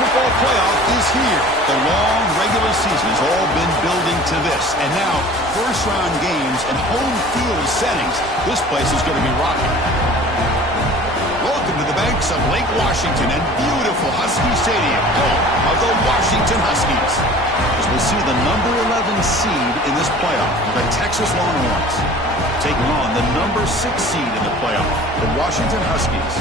football playoff is here. The long regular season has all been building to this. And now, first-round games and home field settings. This place is going to be rocking. Welcome to the banks of Lake Washington and beautiful Husky Stadium, home of the Washington Huskies. As we'll see the number 11 seed in this playoff, the Texas Longhorns, taking on the number 6 seed in the playoff, the Washington Huskies.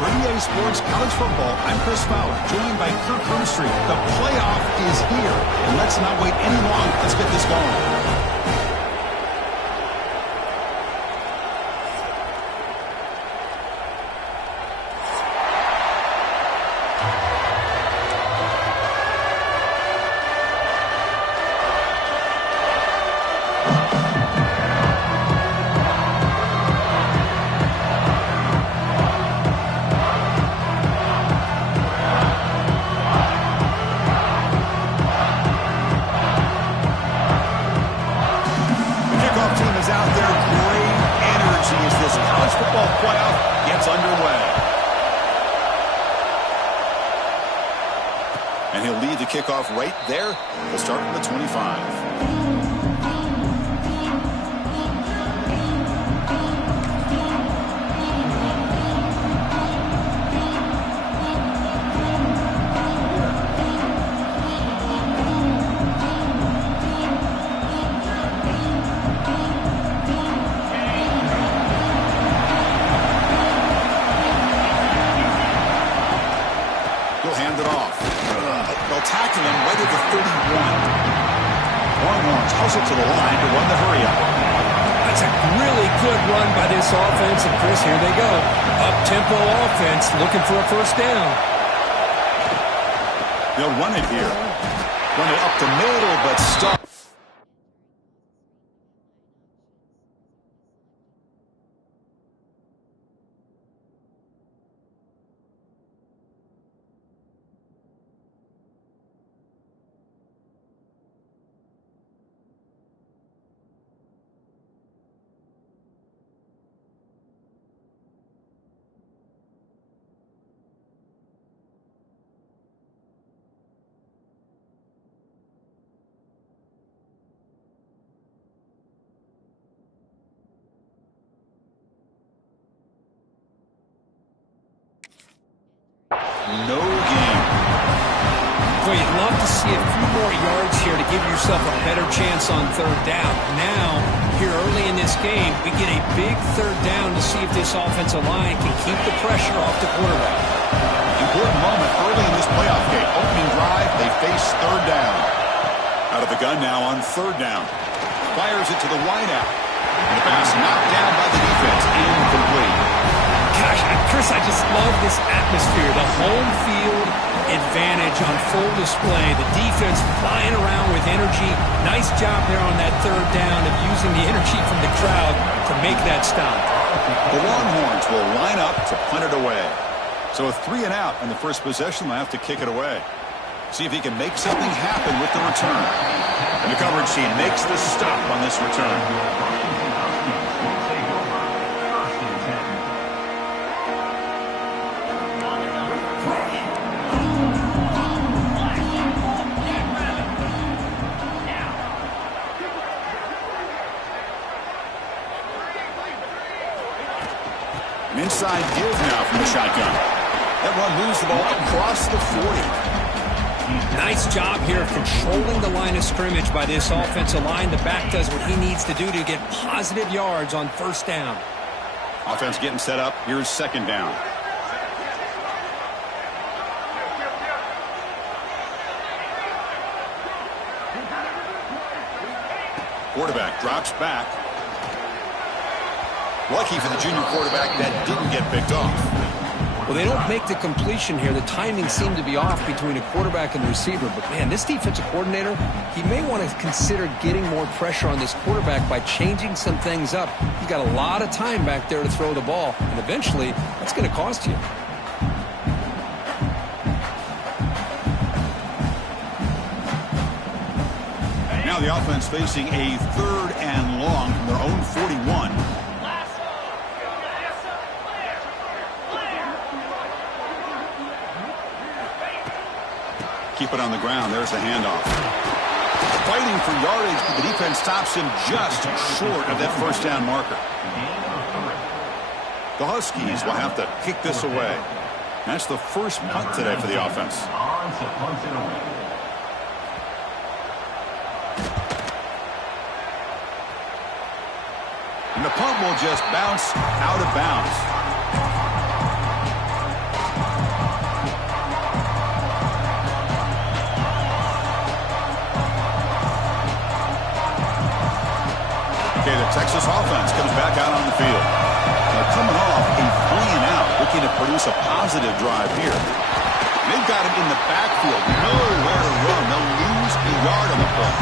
For EA Sports College Football, I'm Chris Fowler, joined by Kirk Herbstreit. The playoff is here, and let's not wait any longer. Let's get this going. And he'll lead the kickoff right there. We'll start from the 25. Tackling him right at the 31. Longhorns hustle to the line to run the hurry up. That's a really good run by this offense, and Chris, here they go. Up-tempo offense, looking for a first down. They'll run it here. Run it up the middle, but stop. No gain. Boy, you'd love to see a few more yards here to give yourself a better chance on third down. Now, here early in this game, we get a big third down to see if this offensive line can keep the pressure off the quarterback. Important moment early in this playoff game. Opening drive, they face third down. Out of the gun now on third down. Fires it to the wideout. And the pass knocked down by the defense. Incomplete. Gosh, Chris, I just love this atmosphere. The home field advantage on full display. The defense flying around with energy. Nice job there on that third down of using the energy from the crowd to make that stop. The Longhorns will line up to punt it away. So with 3 and out on the first possession, they'll have to kick it away. See if he can make something happen with the return. And the coverage team makes the stop on this return. Inside give now from the shotgun. That run moves the ball across the 40. Nice job here of controlling the line of scrimmage by this offensive line. The back does what he needs to do to get positive yards on first down. Offense getting set up. Here's second down. Quarterback drops back. Lucky for the junior quarterback that didn't get picked off. Well, they don't make the completion here. The timing seemed to be off between a quarterback and the receiver. But, man, this defensive coordinator, he may want to consider getting more pressure on this quarterback by changing some things up. He's got a lot of time back there to throw the ball, and eventually that's going to cost you. Now the offense facing a third and long from their own 41. keep it on the ground. There's the handoff. Fighting for yardage, but the defense stops him just short of that first down marker. The Huskies will have to kick this away. That's the first punt today for the offense. And the punt will just bounce out of bounds. Okay, the Texas offense comes back out on the field. They're coming off a 3-and-out, looking to produce a positive drive here. They've got him in the backfield, nowhere to run. They'll lose a yard on the play.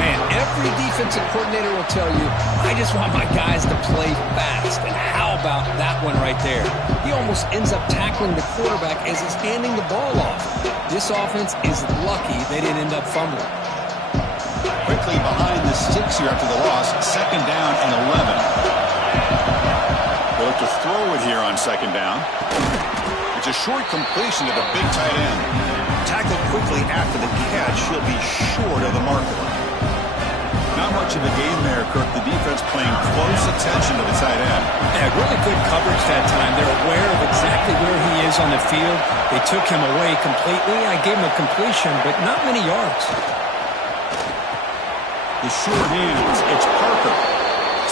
Man, every defensive coordinator will tell you, I just want my guys to play fast. And how about that one right there? He almost ends up tackling the quarterback as he's handing the ball off. This offense is lucky they didn't end up fumbling. Quickly behind the sticks here after the loss. 2nd down and 11. They'll look to throw it here on 2nd down. It's a short completion to the big tight end. Tackled quickly after the catch. He'll be short of the marker. Not much of a game there, Kirk. The defense paying close attention to the tight end. Yeah, really good coverage that time. They're aware of exactly where he is on the field. They took him away completely. I gave him a completion, but not many yards. The short hands. It's Parker.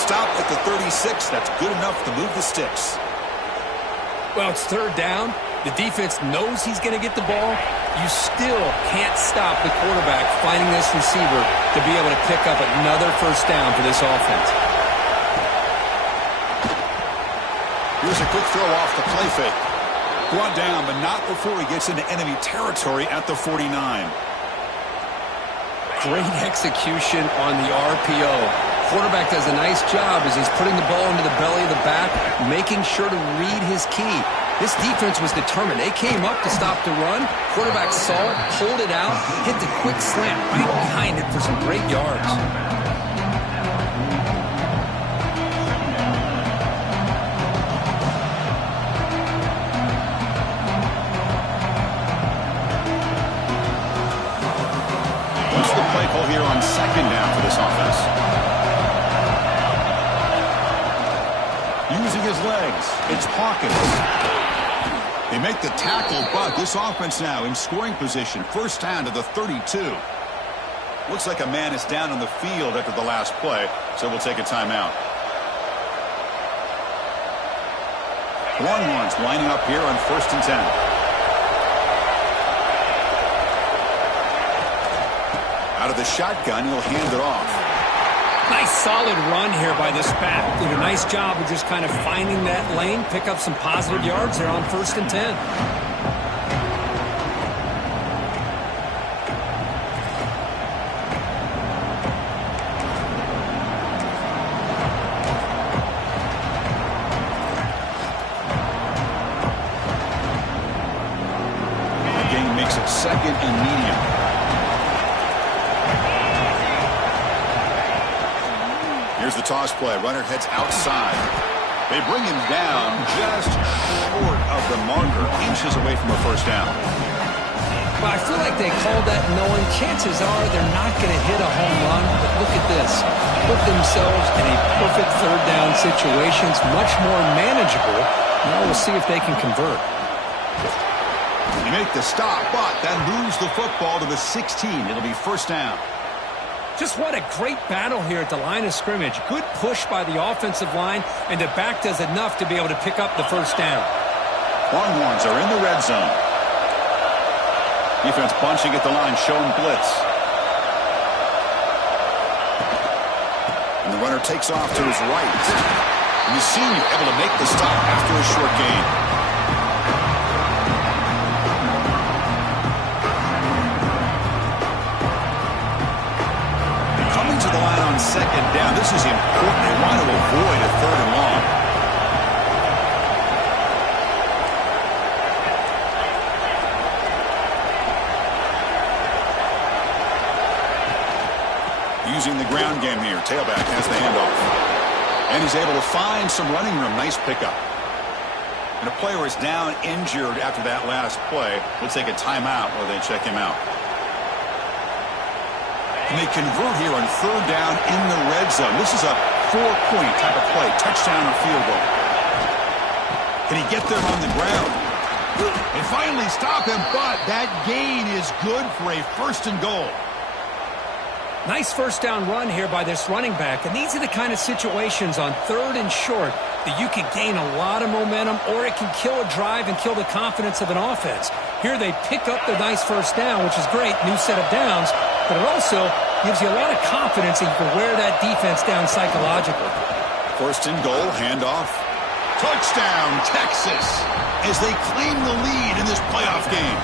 Stop at the 36. That's good enough to move the sticks. Well, it's 3rd down. The defense knows he's going to get the ball. You still can't stop the quarterback finding this receiver to be able to pick up another 1st down for this offense. Here's a quick throw off the play fake. Brought down, but not before he gets into enemy territory at the 49. Great execution on the RPO. Quarterback does a nice job as he's putting the ball into the belly of the back, making sure to read his key. This defense was determined. They came up to stop the run. Quarterback saw it, pulled it out, hit the quick slant right behind it for some great yards. What's the play call here on 2nd down for this offense? Using his legs, it's Hawkins. They make the tackle, but this offense now in scoring position. 1st down to the 32. Looks like a man is down on the field after the last play, so we'll take a timeout. Longhorns lining up here on 1st and 10. Out of the shotgun, he'll hand it off. Nice solid run here by this back. Did a nice job of just kind of finding that lane, pick up some positive yards there on 1st and 10. The game makes it 2nd and medium. Here's the toss play. Runner heads outside. They bring him down just short of the marker, inches away from a 1st down. Well, I feel like they called that knowing chances are they're not going to hit a home run. But look at this. Put themselves in a perfect 3rd down situation. It's much more manageable. Now we'll see if they can convert. They make the stop, but that moves the football to the 16. It'll be 1st down. Just what a great battle here at the line of scrimmage. Good push by the offensive line, and the back does enough to be able to pick up the 1st down. Longhorns are in the red zone. Defense bunching at the line, showing blitz. And the runner takes off to his right. And the senior able to make the stop after a short gain. To the line on 2nd down. This is important. They want to avoid a 3rd and long. Using the ground game here. Tailback has the handoff. And he's able to find some running room. Nice pickup. And a player is down injured after that last play. We'll take a timeout while they check him out. And they convert here on third down in the red zone. This is a 4-point type of play, touchdown or field goal. Can he get there on the ground? They finally stop him, but that gain is good for a 1st and goal. Nice first down run here by this running back, and these are the kind of situations on 3rd and short that you can gain a lot of momentum, or it can kill a drive and kill the confidence of an offense. Here they pick up the nice first down, which is great, new set of downs, but it also gives you a lot of confidence that you can wear that defense down psychologically. 1st and goal, handoff. Touchdown, Texas, as they claim the lead in this playoff game.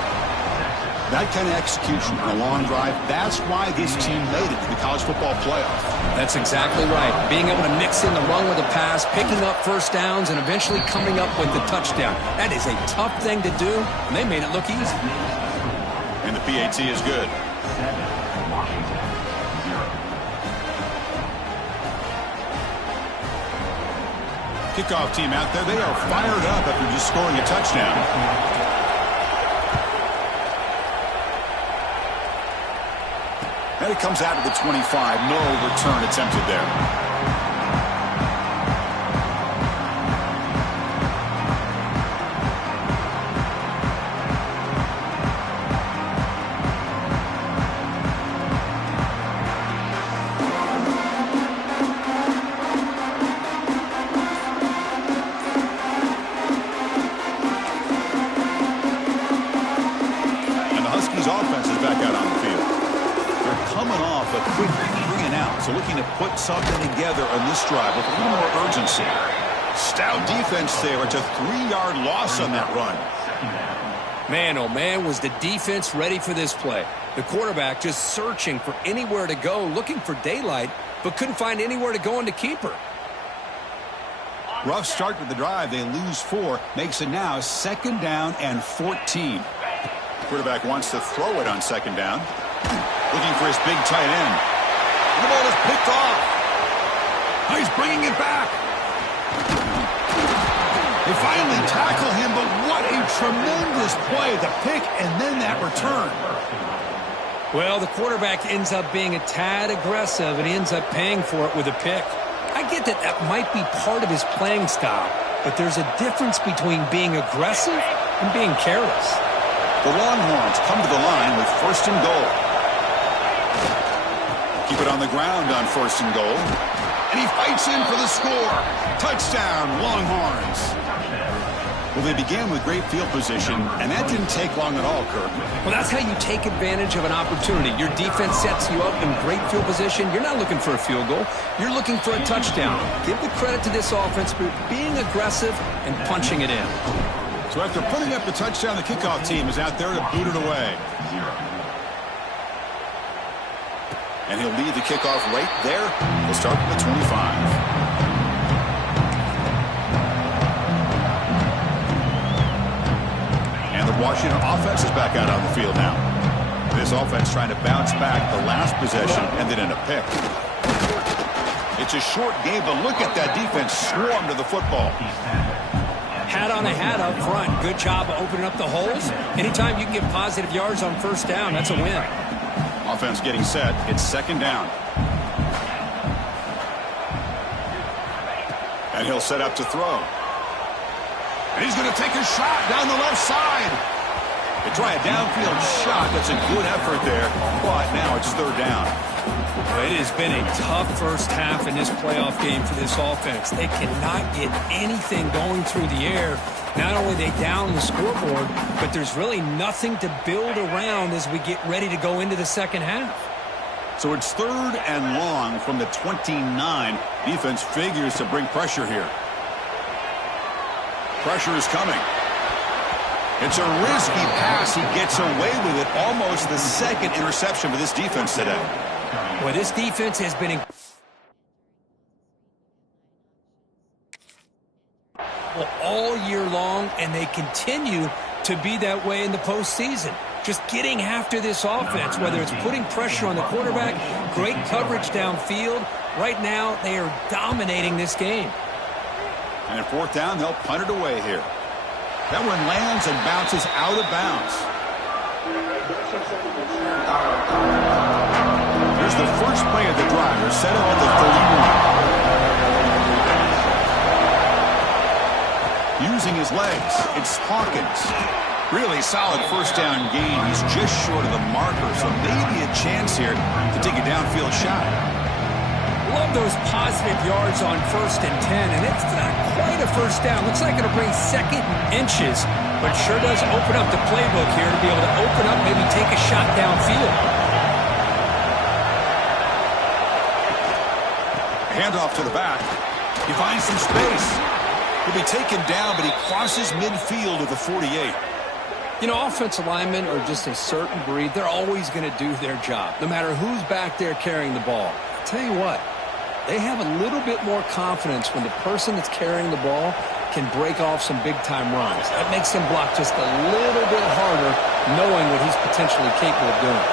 That kind of execution on a long drive, that's why this team made it to the college football playoff. That's exactly right. Being able to mix in the run with the pass, picking up first downs, and eventually coming up with the touchdown. That is a tough thing to do, and they made it look easy. And the PAT is good. Kickoff team out there, they are fired up after just scoring a touchdown. And it comes out to the 25. No return attempted there. And the Huskies offense is back out on the field. They're coming off a quick 3 and out, so looking to put something together on this drive with a little more urgency. Stout defense there. It's a 3-yard loss on that run. Man, oh man, was the defense ready for this play. The quarterback just searching for anywhere to go, looking for daylight, but couldn't find anywhere to go on the keeper. Rough start with the drive. They lose 4. Makes it now 2nd down and 14. Quarterback wants to throw it on 2nd down. Looking for his big tight end. The ball is picked off. Oh, he's bringing it back. They finally tackle him, but what a tremendous play. The pick and then that return. Well, the quarterback ends up being a tad aggressive, and he ends up paying for it with a pick. I get that that might be part of his playing style, but there's a difference between being aggressive and being careless. The Longhorns come to the line with 1st and goal. Keep it on the ground on 1st and goal. And he fights in for the score. Touchdown, Longhorns. Well, they began with great field position, and that didn't take long at all, Kirk. Well, that's how you take advantage of an opportunity. Your defense sets you up in great field position. You're not looking for a field goal. You're looking for a touchdown. Give the credit to this offense for being aggressive and punching it in. So after putting up the touchdown, the kickoff team is out there to boot it away. And he'll lead the kickoff right there. We'll start with the 25. And the Washington offense is back out on the field now. This offense trying to bounce back. The last possession ended in a pick. It's a short game, but look at that defense swarm to the football. Hat on a hat up front. Good job of opening up the holes. Anytime you can get positive yards on 1st down, that's a win. Offense getting set. It's 2nd down. And he'll set up to throw. And he's going to take a shot down the left side. They try a downfield shot. That's a good effort there. But now it's 3rd down. It has been a tough first half in this playoff game for this offense. They cannot get anything going through the air. Not only they down the scoreboard, but there's really nothing to build around as we get ready to go into the second half. So it's 3rd and long from the 29. Defense figures to bring pressure here. Pressure is coming. It's a risky pass. He gets away with it. Almost the 2nd interception for this defense today. Well, this defense has been all year long, and they continue to be that way in the postseason. Just getting after this offense, whether it's putting pressure on the quarterback, great coverage downfield. Right now, they are dominating this game. And at 4th down, they'll punt it away here. That one lands and bounces out of bounds. Here's the first play of the drive. They're set up at the 31. Using his legs, it's Hawkins. Really solid first down gain. He's just short of the marker, so maybe a chance here to take a downfield shot. Love those positive yards on 1st and 10, and it's not quite a first down. Looks like it'll bring 2nd inches, but sure does open up the playbook here to be able to open up, maybe take a shot downfield. Handoff to the back. He finds some space. He'll be taken down, but he crosses midfield of the 48. You know, offensive linemen are just a certain breed. They're always going to do their job, no matter who's back there carrying the ball. I'll tell you what, they have a little bit more confidence when the person that's carrying the ball can break off some big-time runs. That makes them block just a little bit harder, knowing what he's potentially capable of doing.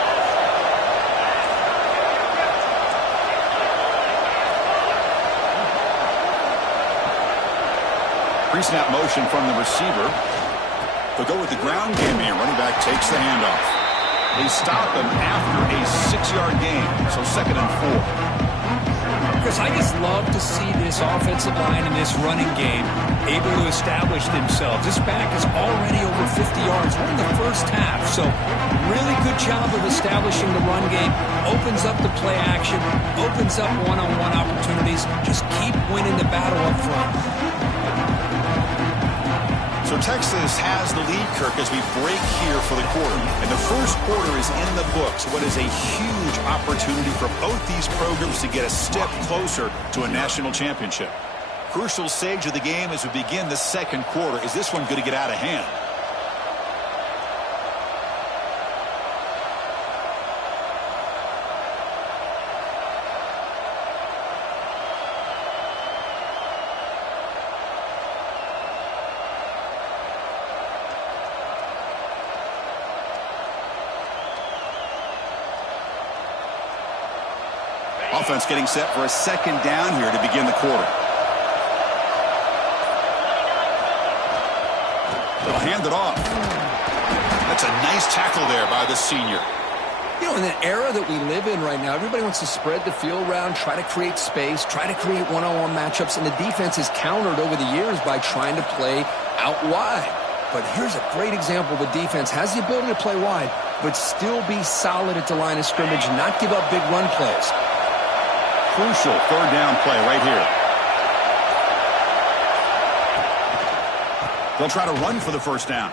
Pre-snap motion from the receiver. They'll go with the ground game here. Running back takes the handoff. They stop him after a 6-yard gain, so 2nd and 4. Chris, I just love to see this offensive line and this running game able to establish themselves. This back is already over 50 yards. We're in the first half, so really good job of establishing the run game. Opens up the play action, opens up one-on-one opportunities. Just keep winning the battle up front. So Texas has the lead, Kirk, as we break here for the quarter. And the first quarter is in the books. What is a huge opportunity for both these programs to get a step closer to a national championship. Crucial stage of the game as we begin the second quarter. Is this one going to get out of hand? Offense getting set for a 2nd down here to begin the quarter. They'll hand it off. That's a nice tackle there by the senior. You know, in the era that we live in right now, everybody wants to spread the field around, try to create space, try to create one-on-one matchups, and the defense is countered over the years by trying to play out wide. But here's a great example. The defense has the ability to play wide, but still be solid at the line of scrimmage and not give up big run plays. Crucial 3rd down play right here. They'll try to run for the first down.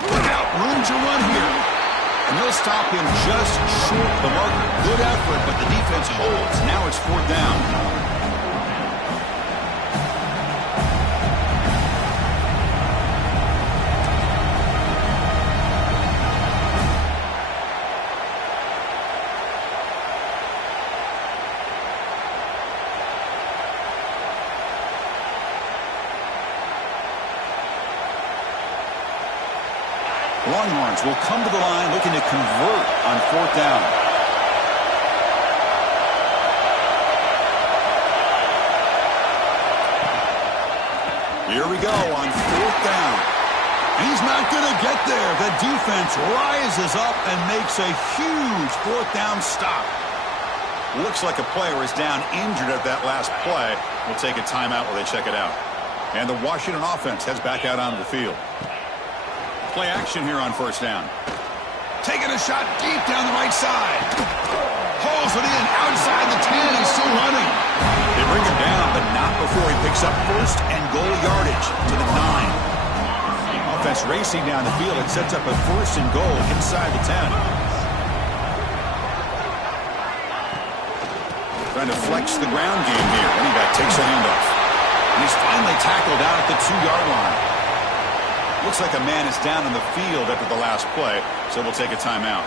Look out, room to run here. And they'll stop him just short of the marker. Good effort, but the defense holds. Now it's 4th down. Longhorns will come to the line looking to convert on 4th down. Here we go on 4th down. He's not going to get there. The defense rises up and makes a huge 4th down stop. Looks like a player is down injured at that last play. We'll take a timeout while they check it out. And the Washington offense heads back out onto the field. Play action here on 1st down. Taking a shot deep down the right side. Hauls it in outside the 10. He's still running. They bring him down, but not before he picks up 1st and goal yardage to the 9. Offense racing down the field. It sets up a 1st and goal inside the 10. Trying to flex the ground game here. Running back takes a handoff. And he's finally tackled out at the 2-yard line. Looks like a man is down in the field after the last play, so we'll take a timeout.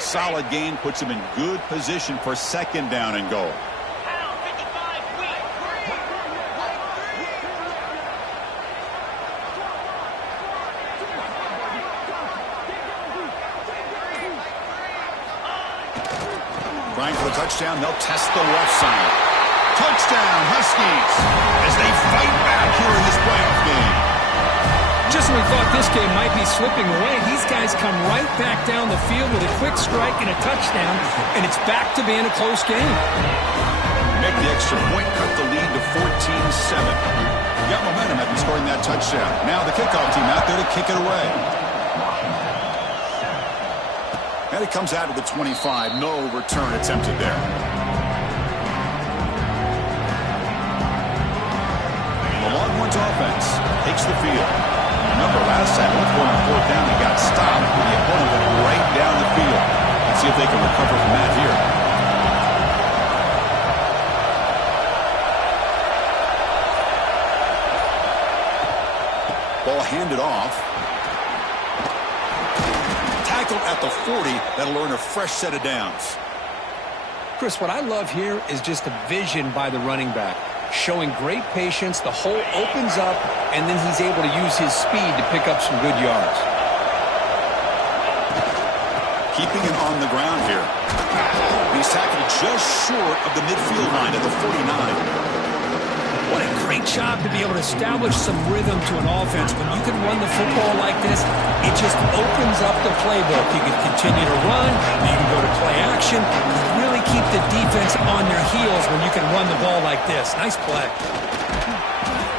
Solid gain puts him in good position for 2nd down and goal. Trying for the touchdown, they'll test the left side. Touchdown, Huskies, as they fight back here in this playoff game. Just when we thought this game might be slipping away, these guys come right back down the field with a quick strike and a touchdown, and it's back to being a close game. Make the extra point, cut the lead to 14-7. Got momentum after scoring that touchdown. Now the kickoff team out there to kick it away. And it comes out of the 25. No return attempted there. The Longhorns offense takes the field. Remember, last time, going on fourth down, he got stopped. The opponent went right down the field. Let's see if they can recover from that here. Ball handed off. Tackled at the 40. That'll earn a fresh set of downs. Chris, what I love here is just the vision by the running back. Showing great patience, the hole opens up, and then he's able to use his speed to pick up some good yards. Keeping him on the ground here. He's tackled just short of the midfield line at the 49. What a great job to be able to establish some rhythm to an offense. When you can run the football like this, it just opens up the playbook. You can continue to run, you can go to play action, really keep the defense on their heels when you can run the ball like this. Nice play.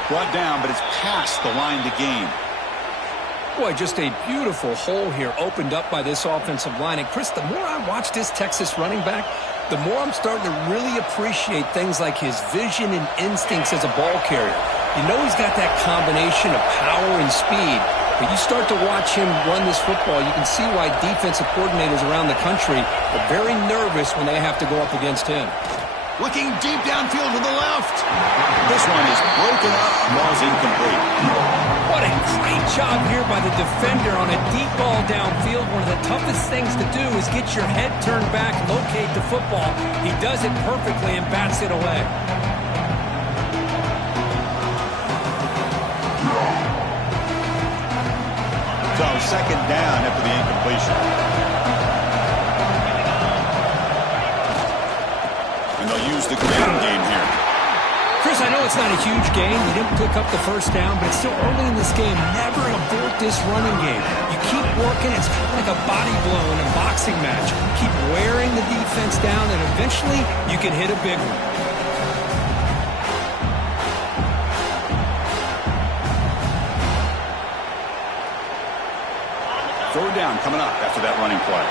Brought down, but it's past the line to gain. Boy, just a beautiful hole here opened up by this offensive line. And, Chris, the more I watch this Texas running back, the more I'm starting to really appreciate things like his vision and instincts as a ball carrier. You know he's got that combination of power and speed. But you start to watch him run this football, you can see why defensive coordinators around the country are very nervous when they have to go up against him. Looking deep downfield to the left. This one is broken up, ball's incomplete. What a great job here by the defender on a deep ball downfield. One of the toughest things to do is get your head turned back, locate the football. He does it perfectly and bats it away. So second down after the incompletion. And they'll use the ground game here. Chris, I know it's not a huge game. You didn't pick up the first down, but it's still early in this game. Never abort this running game. You keep working. It's kind of like a body blow in a boxing match. Keep wearing the defense down, and eventually you can hit a big one. Third down coming up after that running play.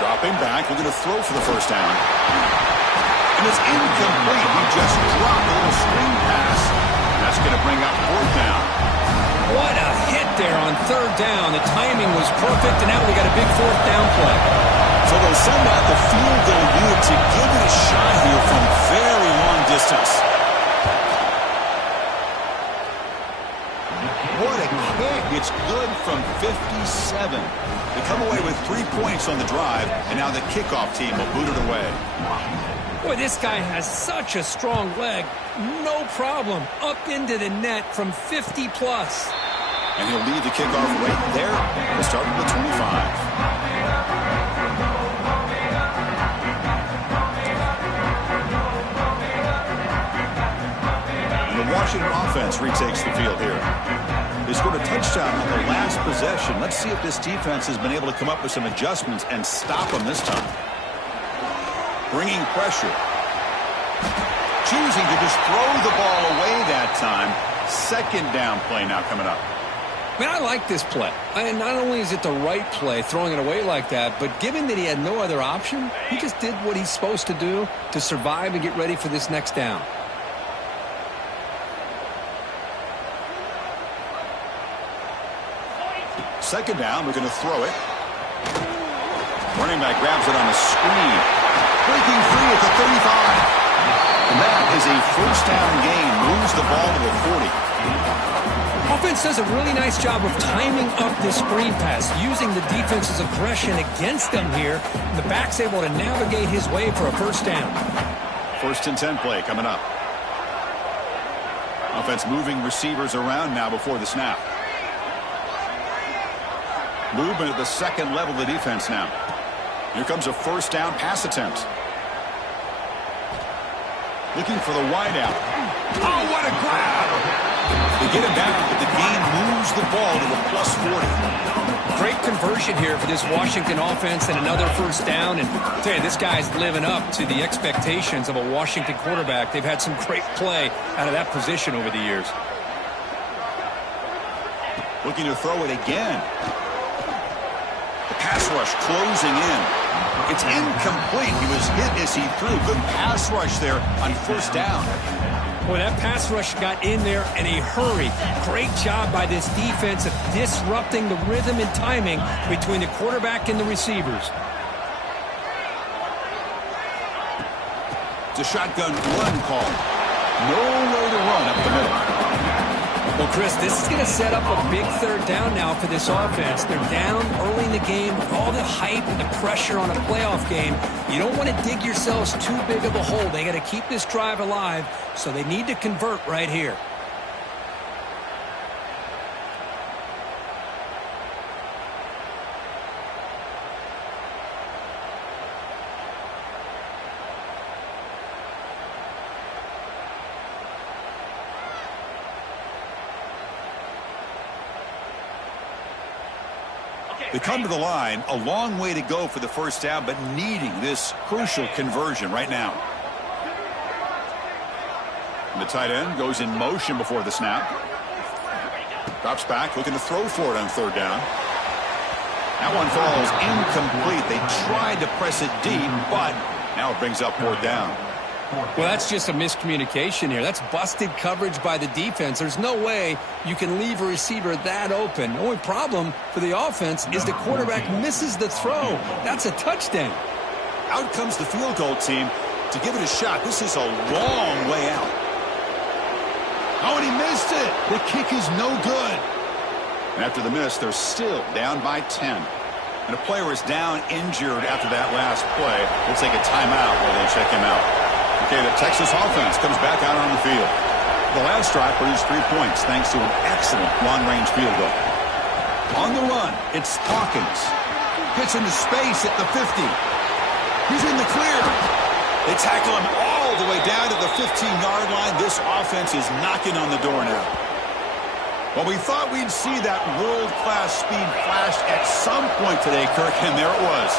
Dropping back, looking to throw for the first down. And it's incomplete. He just dropped a little screen pass. That's going to bring up fourth down. What a hit there on third down. The timing was perfect, and now we got a big fourth down play. So they'll send out the field goal unit to give it a shot here from very long distance. What a kick. It's good from 57. They come away with 3 points on the drive, and now the kickoff team will boot it away. Boy, this guy has such a strong leg. No problem. Up into the net from 50-plus. And he'll lead the kickoff right there. We'll start at the 25. And the Washington offense retakes the field here. They scored a touchdown on the last possession. Let's see if this defense has been able to come up with some adjustments and stop them this time. Bringing pressure. Choosing to just throw the ball away that time. Second down play now coming up. Man, I like this play. And not only is it the right play, throwing it away like that, but given that he had no other option, he just did what he's supposed to do to survive and get ready for this next down. Second down, we're going to throw it. Running back grabs it on a screen. Breaking free at the 35. And that is a first down gain. Moves the ball to the 40. Offense does a really nice job of timing up this screen pass, using the defense's aggression against them here. And the back's able to navigate his way for a first down. First and 10 play coming up. Offense moving receivers around now before the snap. Movement at the second level of the defense now. Here comes a first down pass attempt. Looking for the wideout. Oh, what a grab! They get him down, but the game moves the ball to the plus 40. Great conversion here for this Washington offense and another first down. And I'll tell you, this guy's living up to the expectations of a Washington quarterback. They've had some great play out of that position over the years. Looking to throw it again. The pass rush closing in. It's incomplete. He was hit as he threw. Good pass rush there on first down. Boy, that pass rush got in there in a hurry. Great job by this defense of disrupting the rhythm and timing between the quarterback and the receivers. It's a shotgun run call. No way to run up the middle. Well, Chris, this is going to set up a big third down now for this offense. They're down early in the game with all the hype and the pressure on a playoff game. You don't want to dig yourselves too big of a hole. They got to keep this drive alive, so they need to convert right here. They come to the line, a long way to go for the first down, but needing this crucial conversion right now. And the tight end goes in motion before the snap. Drops back, looking to throw for it on third down. That one falls incomplete. They tried to press it deep, but now it brings up fourth down. Well, that's just a miscommunication here. That's busted coverage by the defense. There's no way you can leave a receiver that open. The only problem for the offense is the quarterback misses the throw. That's a touchdown. Out comes the field goal team to give it a shot. This is a long way out. Oh, and he missed it. The kick is no good. And after the miss, they're still down by 10. And a player is down injured after that last play. We'll take a timeout while they check him out. Okay, the Texas offense comes back out on the field. The last drive produced 3 points thanks to an excellent long-range field goal. On the run, it's Hawkins. Gets into space at the 50. He's in the clear. They tackle him all the way down to the 15-yard line. This offense is knocking on the door now. Well, we thought we'd see that world-class speed flash at some point today, Kirk, and there it was.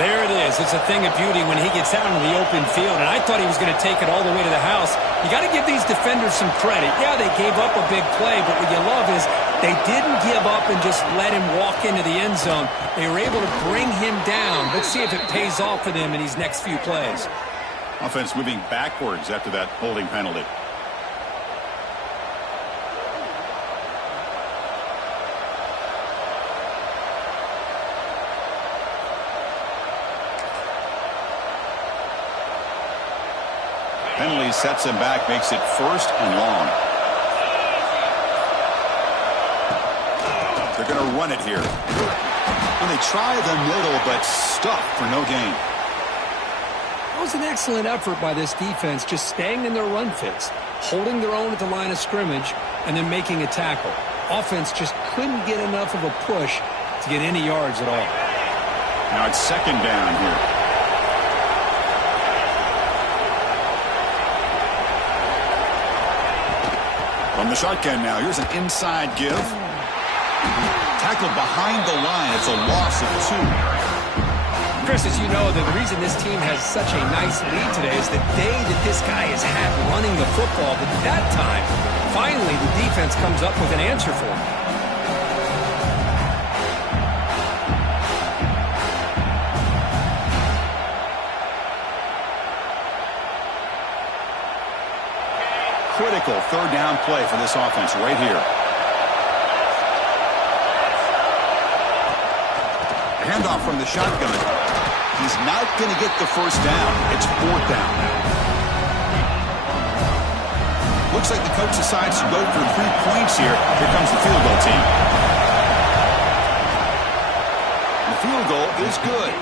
There it is. It's a thing of beauty when he gets out in the open field, and I thought he was going to take it all the way to the house. You got to give these defenders some credit. Yeah, they gave up a big play, but what you love is they didn't give up and just let him walk into the end zone. They were able to bring him down. Let's see if it pays off for them in these next few plays. Offense moving backwards after that holding penalty. Penalty sets him back, makes it first and long. They're going to run it here. And they try the middle, but stuffed for no gain. That was an excellent effort by this defense, just staying in their run fits, holding their own at the line of scrimmage, and then making a tackle. Offense just couldn't get enough of a push to get any yards at all. Now it's second down here. From the shotgun now, here's an inside give. Tackled behind the line. It's a loss of 2. Chris, as you know, the reason this team has such a nice lead today is the day that this guy has had running the football. But that time, finally, the defense comes up with an answer for him. Critical third down play for this offense right here. A handoff from the shotgun. He's not going to get the first down. It's fourth down now. Looks like the coach decides to go for 3 points here. Here comes the field goal team. The field goal is good.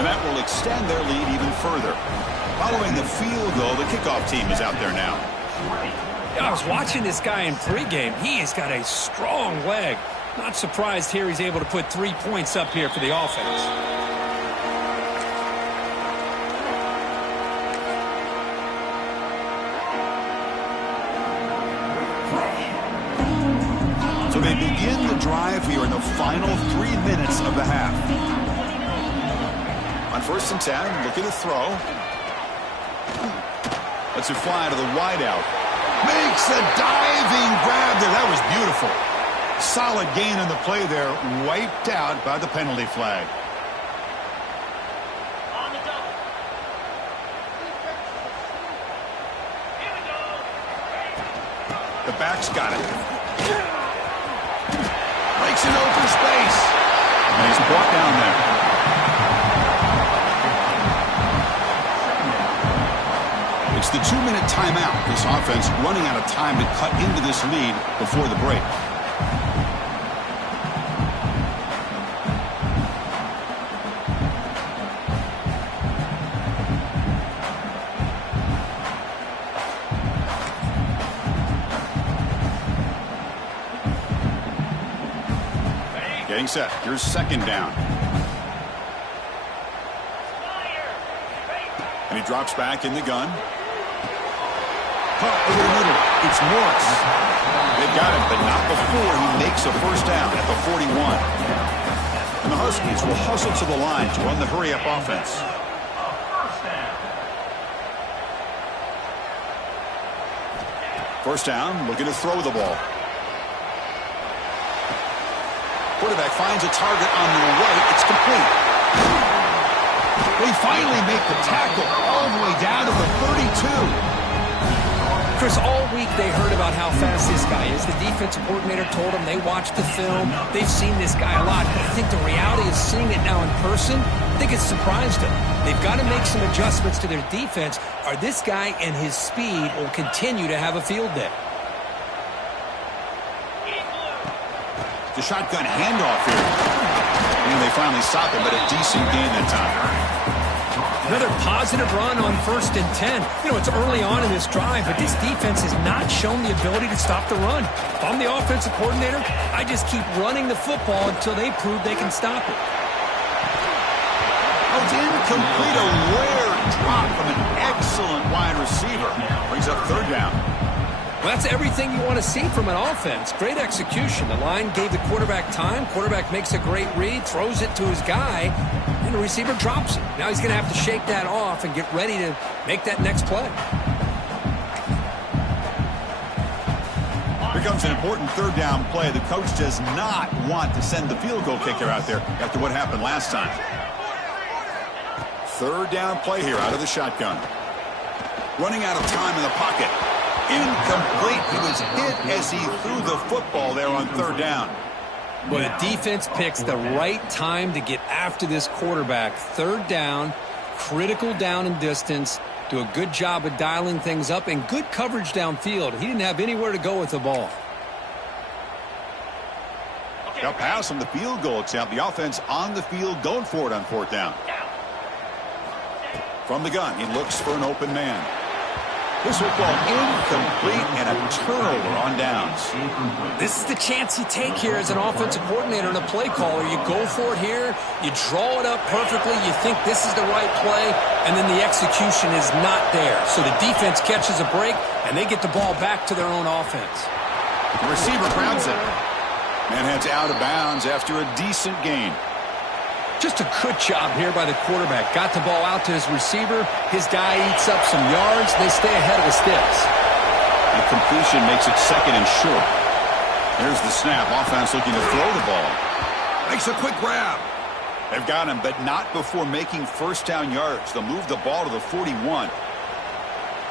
And that will extend their lead even further. Following the field goal, the kickoff team is out there now. I was watching this guy in pregame. He has got a strong leg. Not surprised here he's able to put 3 points up here for the offense. So they begin the drive here in the final 3 minutes of the half. On 1st and 10, looking to throw. Lets it fly to the wideout. Makes a diving grab there. That was beautiful. Solid gain on the play there. Wiped out by the penalty flag. The back's got it. Breaks in open space. And he's brought down there. It's the 2-minute timeout. This offense running out of time to cut into this lead before the break. Getting set. Here's 2nd down. And he drops back in the gun. Over the middle. It's Morris. They've got him, but not before he makes a 1st down at the 41. And the Huskies will hustle to the line to run the hurry-up offense. First down, looking to throw the ball. Quarterback finds a target on the right. It's complete. They finally make the tackle all the way down to the 32. Chris, all week they heard about how fast this guy is. The defensive coordinator told them they watched the film. They've seen this guy a lot. But I think the reality is seeing it now in person, I think it's surprised them. They've got to make some adjustments to their defense, or this guy and his speed will continue to have a field day. The shotgun handoff here. And they finally stop it, but a decent gain that time. Another positive run on 1st and 10. You know, it's early on in this drive, but this defense has not shown the ability to stop the run. If I'm the offensive coordinator, I just keep running the football until they prove they can stop it. Oh, it's incomplete. A rare drop from an excellent wide receiver. Brings up 3rd down. Well, that's everything you want to see from an offense. Great execution. The line gave the quarterback time. Quarterback makes a great read, throws it to his guy, and the receiver drops it. Now he's going to have to shake that off and get ready to make that next play. Here comes an important 3rd down play. The coach does not want to send the field goal kicker out there after what happened last time. 3rd down play here out of the shotgun. Running out of time in the pocket. Incomplete. He was hit as he threw the football there on 3rd down. But the defense picks the right time to get after this quarterback. 3rd down, critical down and distance. Do a good job of dialing things up and good coverage downfield. He didn't have anywhere to go with the ball. They'll pass on the field goal attempt. The offense on the field going for it on 4th down. From the gun, he looks for an open man. This football incomplete and a turnover on downs. This is the chance you take here as an offensive coordinator and a play caller. You go for it here. You draw it up perfectly. You think this is the right play, and then the execution is not there. So the defense catches a break, and they get the ball back to their own offense. The receiver grabs it. Man heads out of bounds after a decent gain. Just a good job here by the quarterback. Got the ball out to his receiver. His guy eats up some yards. They stay ahead of the sticks. The completion makes it 2nd and short. There's the snap. Offense looking to throw the ball. Makes a quick grab. They've got him, but not before making 1st down yards. They'll move the ball to the 41.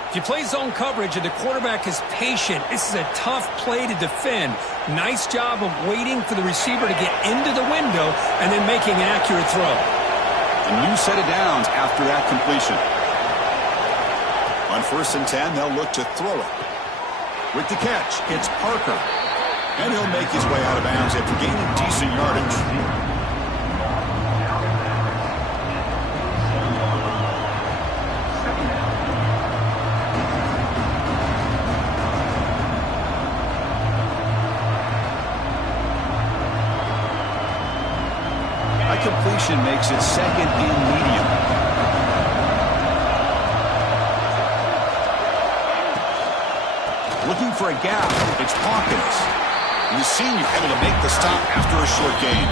If you play zone coverage and the quarterback is patient, this is a tough play to defend. Nice job of waiting for the receiver to get into the window and then making an accurate throw. A new set of downs after that completion. On 1st and 10, they'll look to throw it. With the catch, it's Parker. And he'll make his way out of bounds after gaining decent yardage. Completion makes it 2nd and medium. Looking for a gap. It's Hawkins. And the senior able to make the stop after a short gain.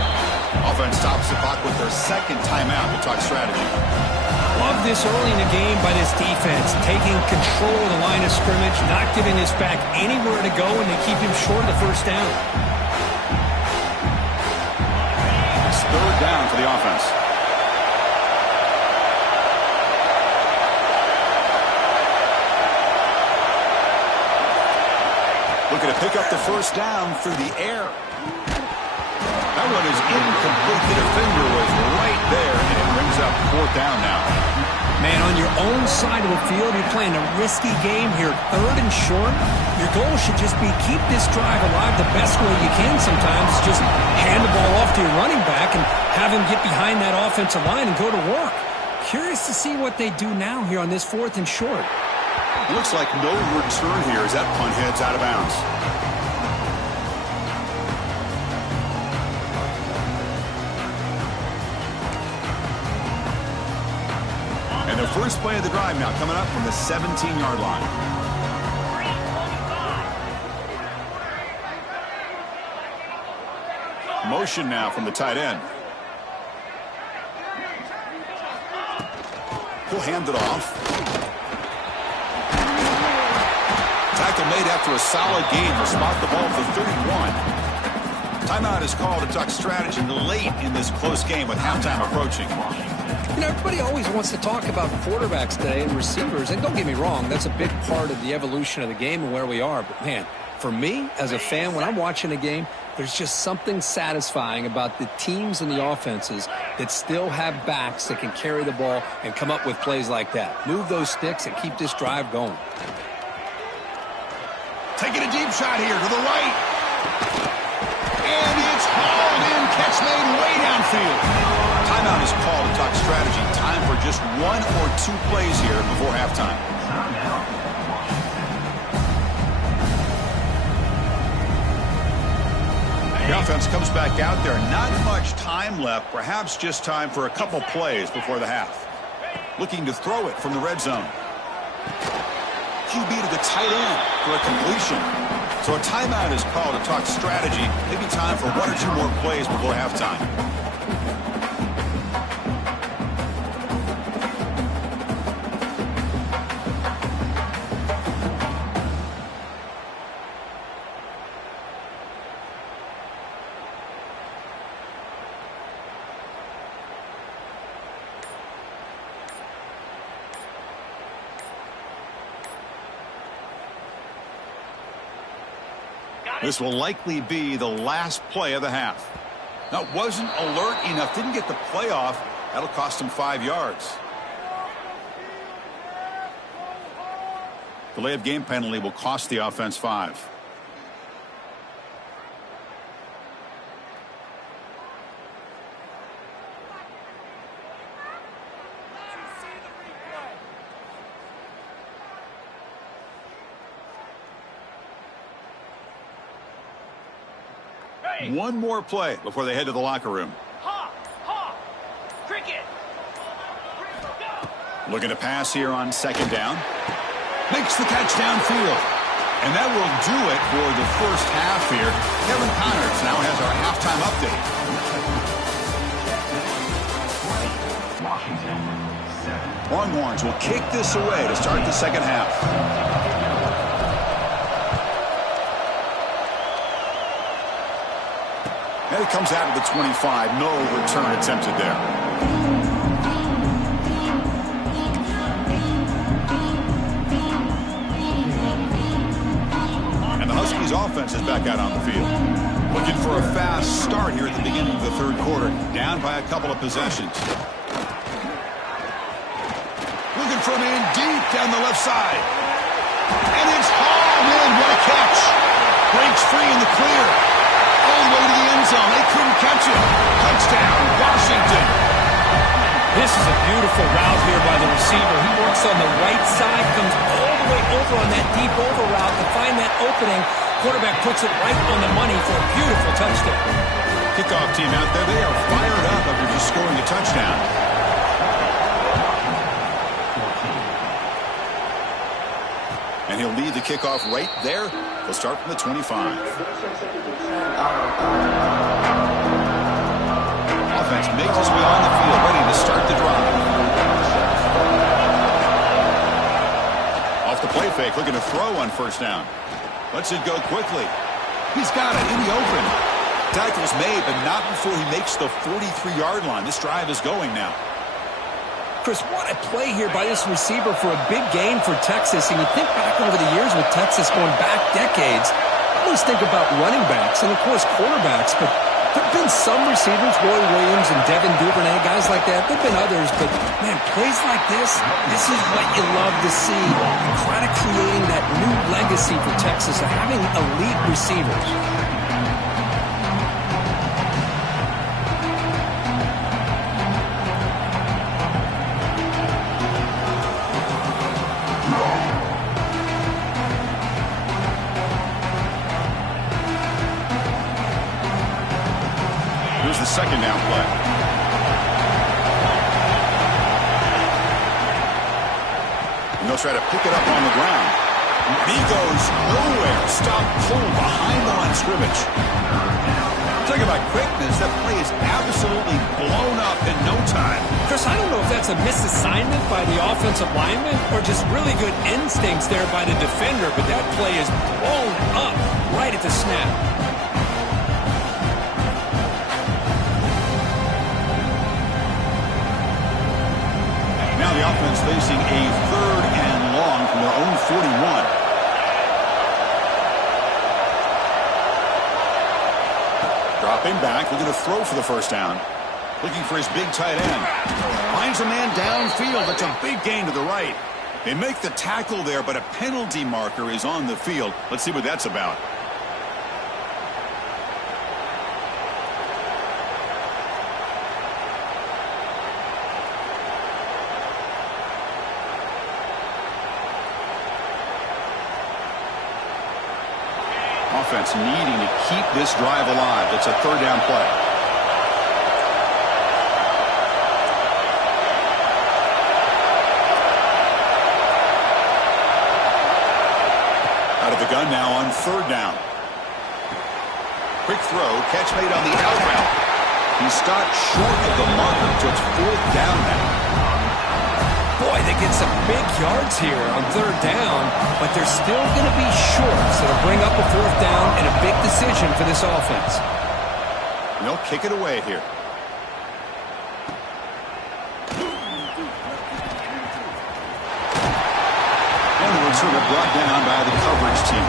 Offense stops the clock with their second timeout to talk strategy. Love this early in the game by this defense, taking control of the line of scrimmage, not giving this back anywhere to go, and they keep him short of the first down. It's third down for the offense. Looking to pick up the first down through the air. That one is incomplete. The defender was right there, and it brings up fourth down now. Man, on your own side of the field, you're playing a risky game here. Third and short, your goal should just be keep this drive alive the best way you can sometimes. Just hand the ball off to your running back and have him get behind that offensive line and go to work. Curious to see what they do now here on this fourth and short. It looks like no return here as that punt heads out of bounds. And the first play of the drive now coming up from the 17-yard line. Motion now from the tight end. He'll hand it off. Tackle made after a solid gain to spot the ball for 31. Timeout is called to talk strategy late in this close game with halftime approaching. You know, everybody always wants to talk about quarterbacks today and receivers, and don't get me wrong, that's a big part of the evolution of the game and where we are. But, man, for me, as a fan, when I'm watching a game, there's just something satisfying about the teams and the offenses that still have backs that can carry the ball and come up with plays like that. Move those sticks and keep this drive going. Taking a deep shot here to the right. And it's hauled in. Catch made way downfield. Timeout is called to talk strategy. Time for just one or two plays here before halftime. The offense comes back out there. Not much time left. Perhaps just time for a couple plays before the half. Looking to throw it from the red zone. QB to the tight end for a completion. So a timeout is called to talk strategy. Maybe time for one or two more plays before halftime. This will likely be the last play of the half. Now, wasn't alert enough, didn't get the play off. That'll cost him 5 yards. Delay of game penalty will cost the offense 5. One more play before they head to the locker room. Cricket. Looking to pass here on second down. Makes the catch downfield. And that will do it for the first half here. Kevin Connors now has our halftime update. Longhorns will kick this away to start the second half. And it comes out of the 25. No return attempted there. And the Huskies offense is back out on the field. Looking for a fast start here at the beginning of the third quarter. Down by a couple of possessions. Looking for a man deep down the left side. And it's hauled in. What a catch. Breaks free in the clear. All the way to the end zone. They couldn't catch it. Touchdown, Washington. This is a beautiful route here by the receiver. He works on the right side, comes all the way over on that deep over route to find that opening. Quarterback puts it right on the money for a beautiful touchdown. Kickoff team out there, they are fired up after just scoring a touchdown. And he'll lead the kickoff right there. He'll start from the 25. Offense makes his way on the field, ready to start the drive. Off the play fake, looking to throw on first down. Lets it go quickly. He's got it in the open. Tackle's made, but not before he makes the 43-yard line. This drive is going now. Chris, what a play here by this receiver for a big gain for Texas. And you think back over the years with Texas going back decades, I always think about running backs and, of course, quarterbacks. But there have been some receivers, Roy Williams and Devin Duvernay, guys like that. There have been others, but, man, plays like this is what you love to see. Kind of creating that new legacy for Texas of having elite receivers. Here's the second down play. And they'll try to pick it up on the ground. And he goes nowhere. Stop cold behind the line of scrimmage. Talking about quickness, that play is absolutely blown up in no time. Chris, I don't know if that's a misassignment by the offensive lineman or just really good instincts there by the defender, but that play is blown up right at the snap. Now the offense facing a 3rd and long from their own 41. Dropping back, looking to throw for the first down. Looking for his big tight end. Finds a man downfield. That's a big gain to the right. They make the tackle there, but a penalty marker is on the field. Let's see what that's about. Offense needing to keep this drive alive. It's a 3rd down play. Out of the gun now on 3rd down. Quick throw, catch made on the out route. He stopped short of the marker, so it's 4th down now. Boy, they get some big yards here on 3rd down, but they're still going to be short. So to bring up a 4th down and a big decision for this offense. They'll kick it away here. And the returner brought down by the coverage team.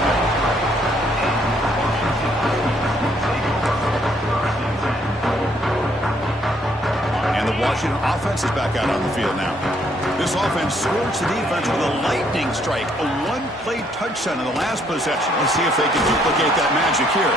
And the Washington offense is back out on the field now. This offense scorched the defense with a lightning strike, a one-play touchdown in the last possession. Let's see if they can duplicate that magic here.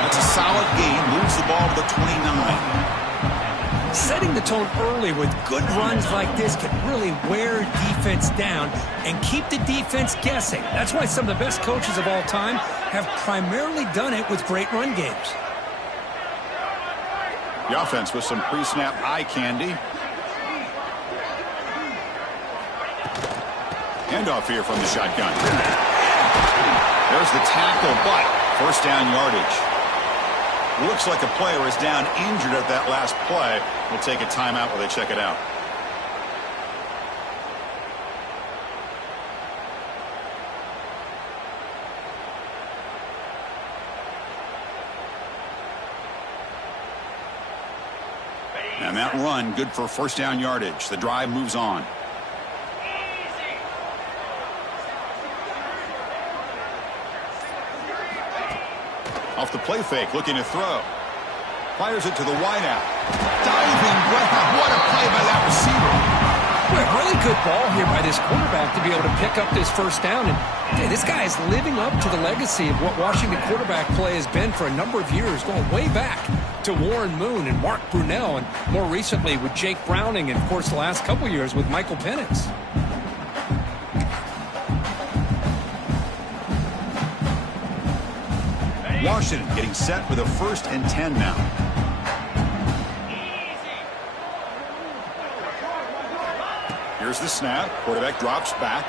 That's a solid gain, moves the ball to the 29. Setting the tone early with good runs like this can really wear defense down and keep the defense guessing. That's why some of the best coaches of all time have primarily done it with great run games. The offense with some pre-snap eye candy. Handoff here from the shotgun. There's the tackle, but 1st down yardage. Looks like a player is down injured at that last play. We'll take a timeout while they check it out. And that run, good for 1st down yardage. The drive moves on. Off the play fake, looking to throw. Fires it to the wideout. Diving grab. What a play by that receiver. Well, really good ball here by this quarterback to be able to pick up this 1st down. And hey, this guy is living up to the legacy of what Washington quarterback play has been for a number of years, going way back to Warren Moon and Mark Brunell, and more recently with Jake Browning, and, of course, the last couple years with Michael Penix. Washington getting set with a 1st and 10 now. Here's the snap. Quarterback drops back.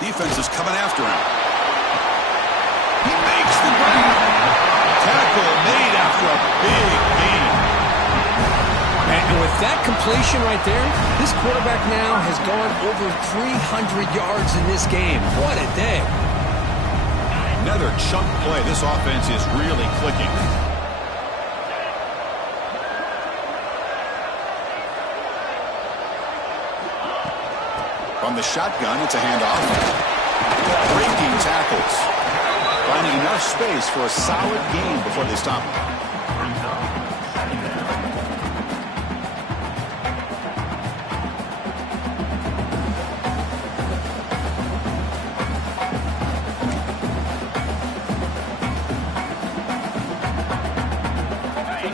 Defense is coming after him. He makes the grab. after a big gain. And with that completion right there, this quarterback now has gone over 300 yards in this game. What a day. Another chunk play. This offense is really clicking. From the shotgun, it's a handoff. Breaking tackles. Finding enough space for a solid gain before they stop him.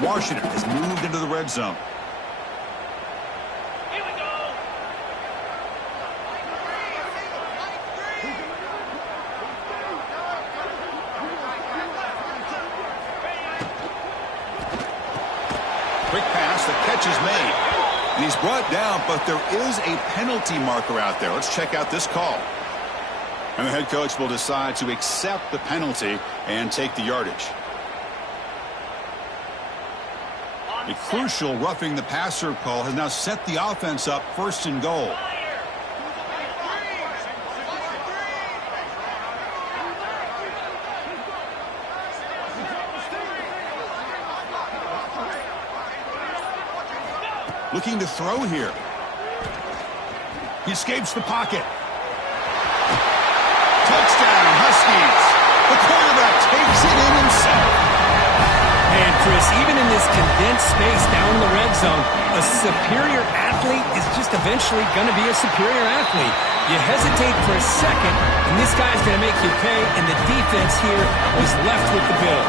Washington has moved into the red zone. Quick pass, the catch is made. And he's brought down, but there is a penalty marker out there. Let's check out this call. And the head coach will decide to accept the penalty and take the yardage. A crucial roughing the passer call has now set the offense up 1st and goal. Looking to throw here. He escapes the pocket. Touchdown, Huskies. The quarterback takes it in himself. And Chris, even in this condensed space down in the red zone, a superior athlete is just eventually going to be a superior athlete. You hesitate for a second, and this guy's going to make you pay, and the defense here was left with the bill.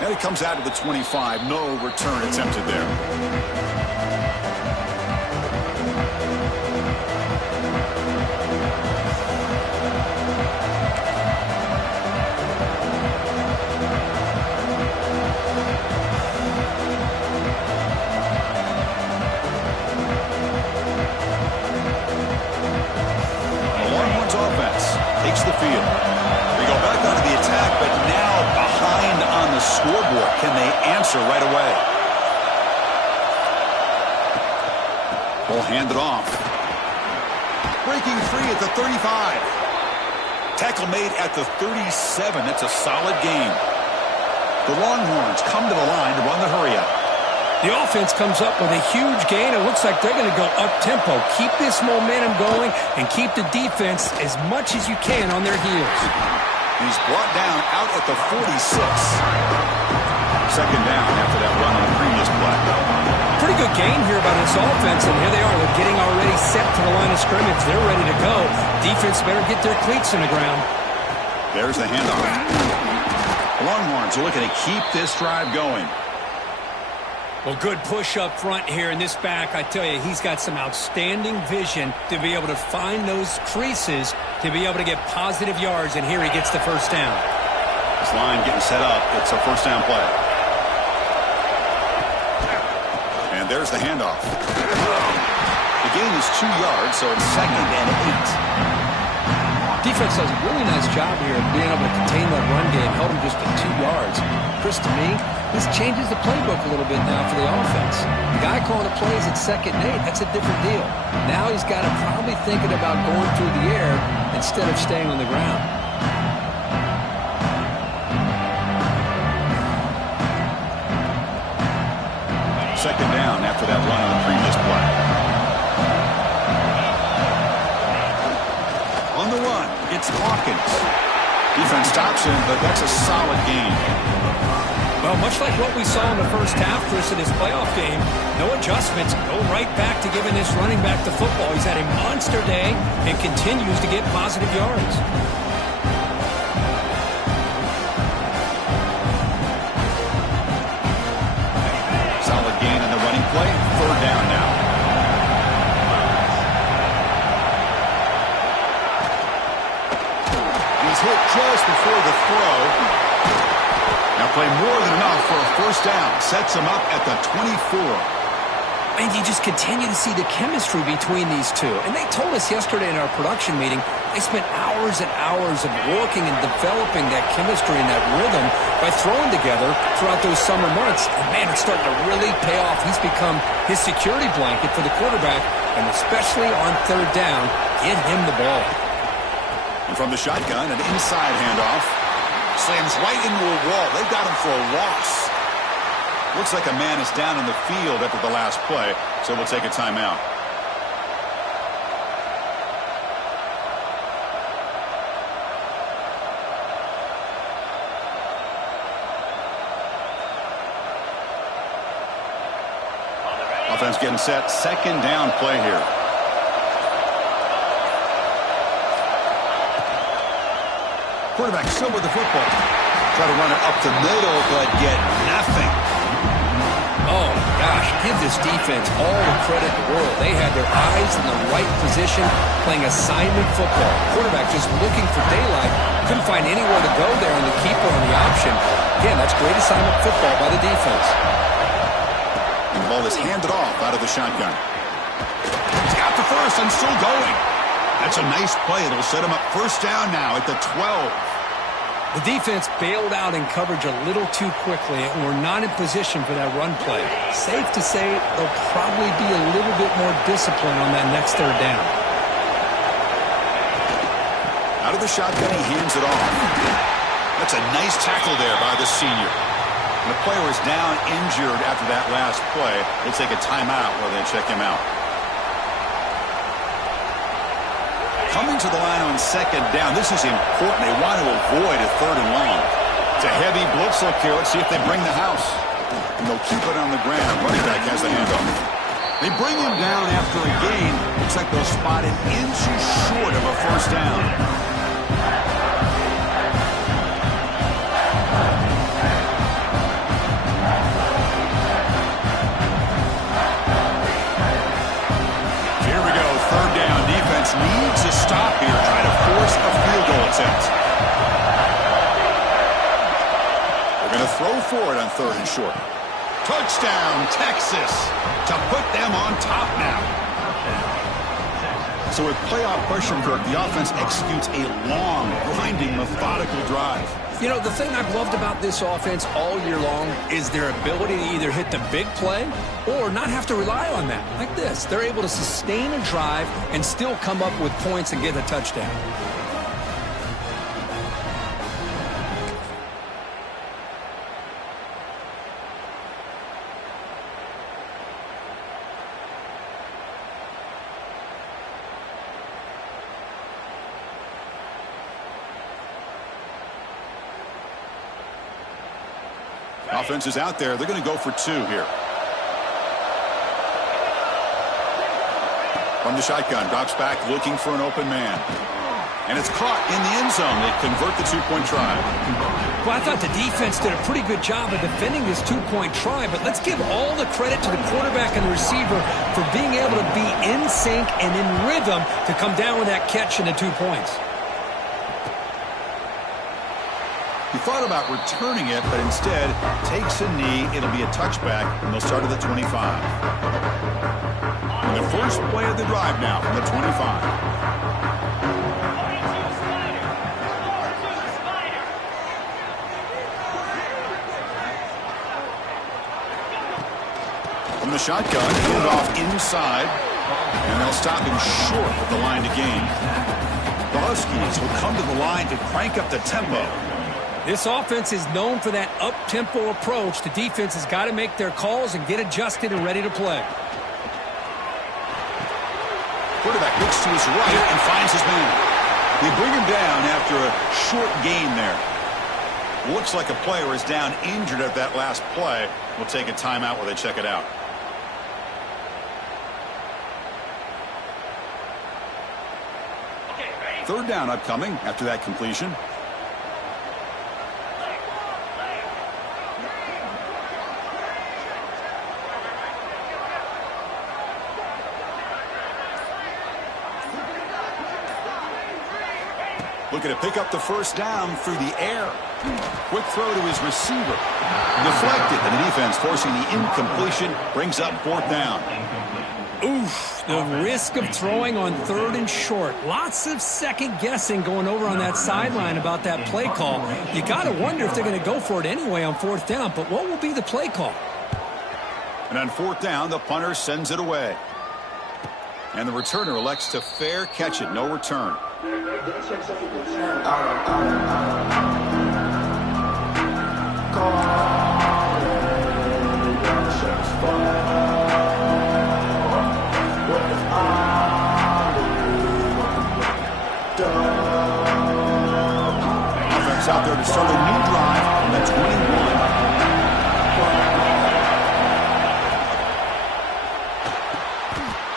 And it comes out to the 25. No return attempted there. Takes the field. They go back onto the attack, but now behind on the scoreboard. Can they answer right away? Ball handed off. Breaking free at the 35. Tackle made at the 37. That's a solid gain. The Longhorns come to the line to run the hurry-up. The offense comes up with a huge gain. It looks like they're going to go up-tempo. Keep this momentum going and keep the defense as much as you can on their heels. He's brought down out at the 46. 2nd down after that run on the previous play. Pretty good game here by this offense, and here they are. They're getting already set to the line of scrimmage. They're ready to go. Defense better get their cleats in the ground. There's the handoff. The Longhorns are looking to keep this drive going. Well, good push up front here in this back. I tell you, he's got some outstanding vision to be able to find those creases to be able to get positive yards, and here he gets the 1st down. This line getting set up. It's a 1st down play. And there's the handoff. The gain is 2 yards, so it's 2nd and 8. Defense does a really nice job here of being able to contain that run game, held him just to 2 yards. Chris, to me, this changes the playbook a little bit now for the offense. The guy calling the plays at 2nd and 8, that's a different deal. Now he's got to probably thinking about going through the air instead of staying on the ground. Second down after that run on the previous play. On the run, it's Hawkins. Defense stops him, but that's a solid gain. Well, much like what we saw in the first half, Chris, in this playoff game, no adjustments. Go right back to giving this running back the football. He's had a monster day and continues to get positive yards. Solid gain in the running play. 3rd down now. He's hit just before the throw. Now play more than enough for a 1st down. Sets him up at the 24. And you just continue to see the chemistry between these two. And they told us yesterday in our production meeting, they spent hours and hours of working and developing that chemistry and that rhythm by throwing together throughout those summer months. And, man, it's starting to really pay off. He's become his security blanket for the quarterback, and especially on third down, get him the ball. And from the shotgun, an inside handoff. Slams right into a wall. They've got him for a loss. Looks like a man is down in the field after the last play, so we'll take a timeout. Offense getting set. Second down play here. Quarterback still with the football. Try to run it up the middle, but get nothing. Oh, gosh, give this defense all the credit in the world. They had their eyes in the right position, playing assignment football. Quarterback just looking for daylight. Couldn't find anywhere to go there on the keeper on the option. Again, that's great assignment football by the defense. And the ball is handed off out of the shotgun. He's got the first and still going. That's a nice play. It'll set him up first down now at the 12. The defense bailed out in coverage a little too quickly, and we're not in position for that run play. Safe to say they'll probably be a little bit more disciplined on that next third down. Out of the shotgun, he hands it off. That's a nice tackle there by the senior. And the player is down injured after that last play. We'll take a timeout while they check him out. Coming to the line on second down, this is important. They want to avoid a third and long. It's a heavy blitz look here. Let's see if they bring the house. And they'll keep it on the ground. Running back has the handoff. They bring him down after a gain. Looks like they'll spot an inch short of a first down. Needs a stop here, trying to force a field goal attempt. They're going to throw for it on third and short. Touchdown, Texas, to put them on top now. So with playoff pressure, Kirk, the offense executes a long, grinding, methodical drive. You know, the thing I've loved about this offense all year long is their ability to either hit the big play or not have to rely on that. Like this, they're able to sustain a drive and still come up with points and get a touchdown. Offense is out there. They're going to go for two here. From the shotgun, drops back looking for an open man. And it's caught in the end zone. They convert the two-point try. Well, I thought the defense did a pretty good job of defending this two-point try, but let's give all the credit to the quarterback and the receiver for being able to be in sync and in rhythm to come down with that catch and the 2 points. He thought about returning it, but instead takes a knee. It'll be a touchback, and they'll start at the 25. And the first play of the drive now from the 25. From the shotgun, hand off inside, and they'll stop him short with the line to gain. The Huskies will come to the line to crank up the tempo. This offense is known for that up-tempo approach. The defense has got to make their calls and get adjusted and ready to play. Quarterback looks to his right and finds his man. They bring him down after a short gain there. Looks like a player is down injured at that last play. We'll take a timeout while they check it out. Third down upcoming after that completion. Looking to pick up the first down through the air. Quick throw to his receiver. Deflected, and the defense forcing the incompletion brings up 4th down. Oof, the risk of throwing on 3rd and short. Lots of second guessing going over on that sideline about that play call. You got to wonder if they're going to go for it anyway on 4th down, but what will be the play call? And on 4th down, the punter sends it away. And the returner elects to fair catch it. No return. Offense out there to start a new drive on the 21.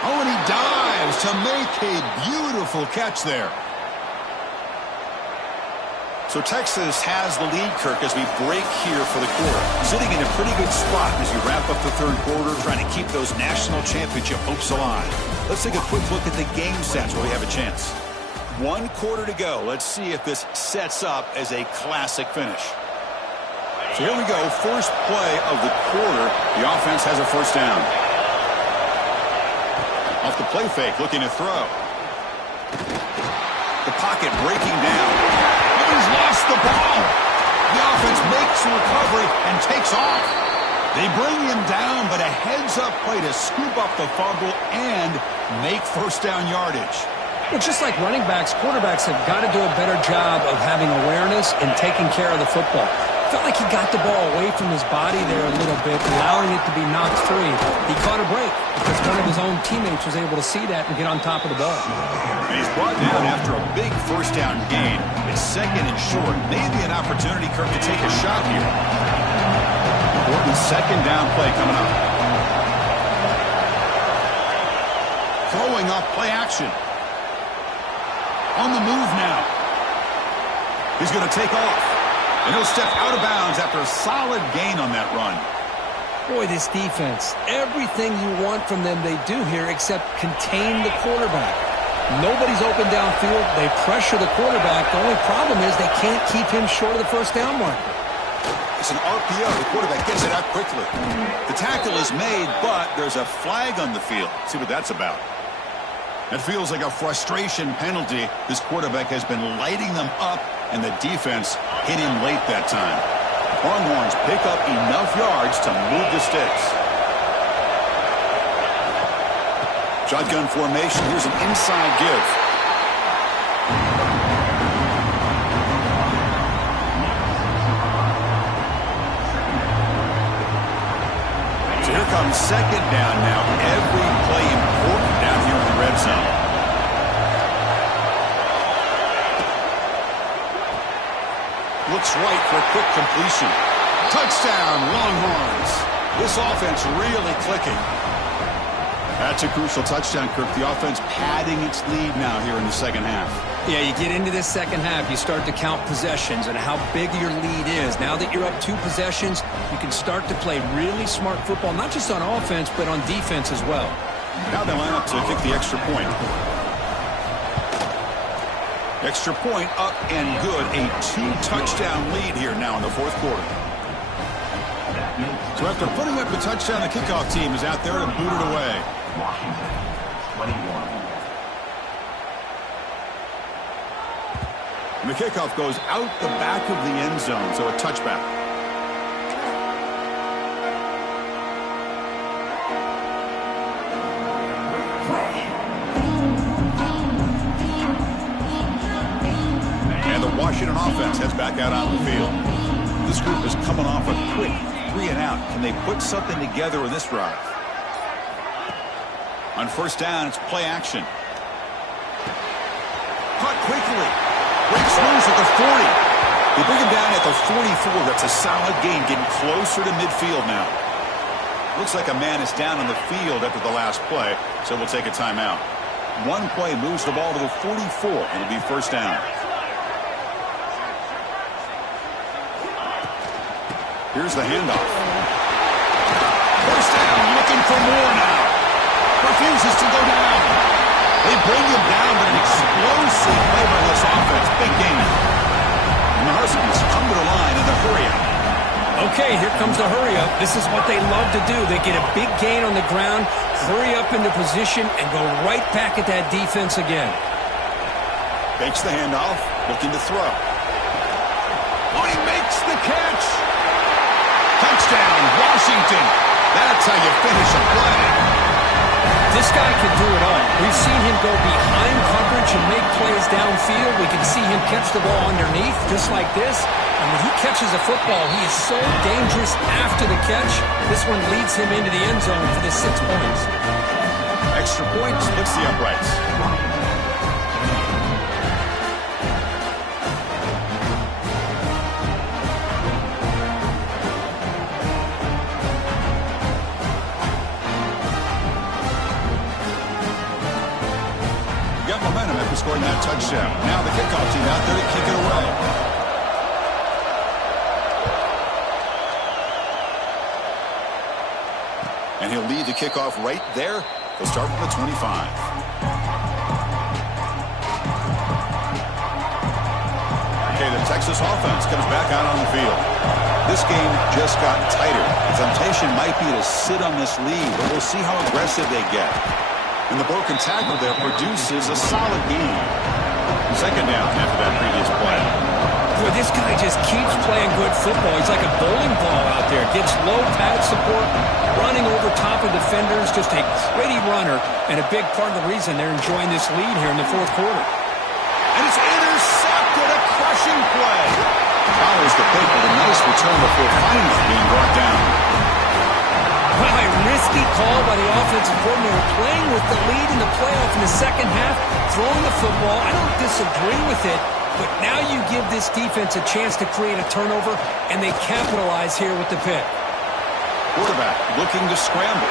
Oh, and he dives to make a beautiful catch there. So Texas has the lead, Kirk, as we break here for the quarter. Sitting in a pretty good spot as you wrap up the 3rd quarter, trying to keep those national championship hopes alive. Let's take a quick look at the game stats where we have a chance. 1 quarter to go. Let's see if this sets up as a classic finish. So here we go. First play of the quarter. The offense has a first down. Off the play fake, looking to throw. The pocket breaking down. He's lost the ball. The offense makes the recovery and takes off. They bring him down, but a heads-up play to scoop up the fumble and make first down yardage. Well, just like running backs, quarterbacks have got to do a better job of having awareness and taking care of the football. Felt like he got the ball away from his body there a little bit, allowing it to be knocked free. He caught a break because one of his own teammates was able to see that and get on top of the ball. And he's brought down after a big first down gain. It's 2nd and short. Maybe an opportunity, Kirk, to take a shot here. Important 2nd down play coming up. Throwing off play action. On the move now. He's going to take off. And he'll step out of bounds after a solid gain on that run. Boy, this defense, everything you want from them they do here except contain the quarterback. Nobody's open downfield. They pressure the quarterback. The only problem is they can't keep him short of the first down marker. It's an RPO. The quarterback gets it out quickly. The tackle is made, but there's a flag on the field. See what that's about. It feels like a frustration penalty. This quarterback has been lighting them up, and the defense hit him late that time. Longhorns pick up enough yards to move the sticks. Shotgun formation. Here's an inside give. So here comes 2nd down now. Every play important down here in the red zone. Looks right for a quick completion. Touchdown, Longhorns. This offense really clicking. That's a crucial touchdown, Kirk. The offense padding its lead now here in the 2nd half. Yeah, you get into this 2nd half, you start to count possessions and how big your lead is. Now that you're up 2 possessions, you can start to play really smart football, not just on offense, but on defense as well. Now they line up to kick the extra point. Extra point up and good. A 2-touchdown lead here now in the 4th quarter. So after putting up the touchdown, the kickoff team is out there to boot it away. Washington, 21. And the kickoff goes out the back of the end zone, so a touchback. And the Washington offense heads back out on the field. This group is coming off a quick 3-and-out. Can they put something together in this drive? On first down, it's play action. Caught quickly. Breaks loose at the 40. They bring him down at the 44. That's a solid gain, getting closer to midfield now. Looks like a man is down on the field after the last play, so we'll take a timeout. One play moves the ball to the 44. It'll be first down. Here's the handoff. First down, looking for more now. Refuses to go down. They bring him down, but an explosive play by this offense. Big gain. And the Huskies come to the line in the hurry-up. Okay, here comes the hurry-up. This is what they love to do. They get a big gain on the ground, hurry up into position, and go right back at that defense again. Fakes the handoff, looking to throw. Oh, he makes the catch. Touchdown, Washington. That's how you finish a play. This guy can do it all. We've seen him go behind coverage and make plays downfield. We can see him catch the ball underneath, just like this. And when he catches a football, he is so dangerous after the catch. This one leads him into the end zone for the 6 points. Extra point splits the uprights. Got momentum after scoring that touchdown. Now the kickoff team out there to kick it away. And he'll lead the kickoff right there. He'll start from the 25. Okay, the Texas offense comes back out on the field. This game just got tighter. The temptation might be to sit on this lead, but we'll see how aggressive they get. And the broken tackle there produces a solid gain. Second down after that previous play. Boy, this guy just keeps playing good football. He's like a bowling ball out there. Gets low pad support, running over top of defenders. Just a gritty runner, and a big part of the reason they're enjoying this lead here in the fourth quarter. And it's intercepted, a crushing play. Follows the pick with a nice return before finally being brought down. Well, a risky call by the offensive coordinator, playing with the lead in the playoff in the second half, throwing the football. I don't disagree with it, but now you give this defense a chance to create a turnover, and they capitalize here with the pick. Quarterback looking to scramble.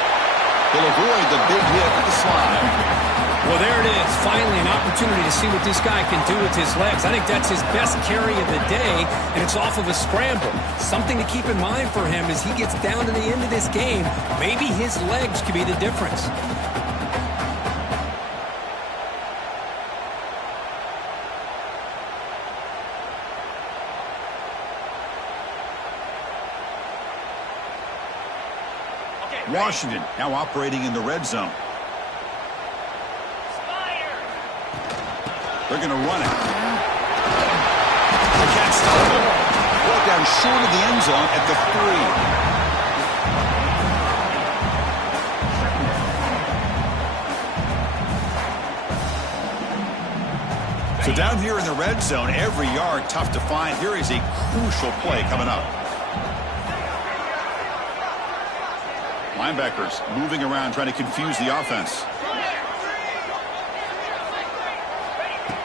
He'll avoid the big hit at the slide. Well, there it is. Finally, an opportunity to see what this guy can do with his legs. I think that's his best carry of the day, and it's off of a scramble. Something to keep in mind for him as he gets down to the end of this game. Maybe his legs could be the difference. Washington now operating in the red zone. They're going to run it. They can't stop it. Brought down short of the end zone at the 3. So down here in the red zone, every yard tough to find. Here is a crucial play coming up. Linebackers moving around, trying to confuse the offense.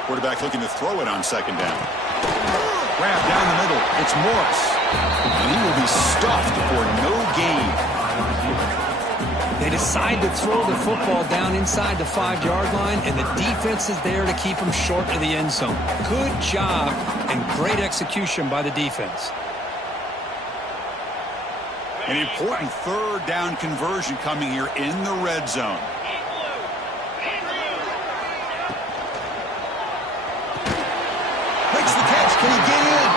Quarterback looking to throw it on second down. Grab down the middle. It's Morris. And he will be stuffed for no gain. They decide to throw the football down inside the 5-yard line, and the defense is there to keep them short of the end zone. Good job and great execution by the defense. An important third down conversion coming here in the red zone. Makes the catch. Can he get in?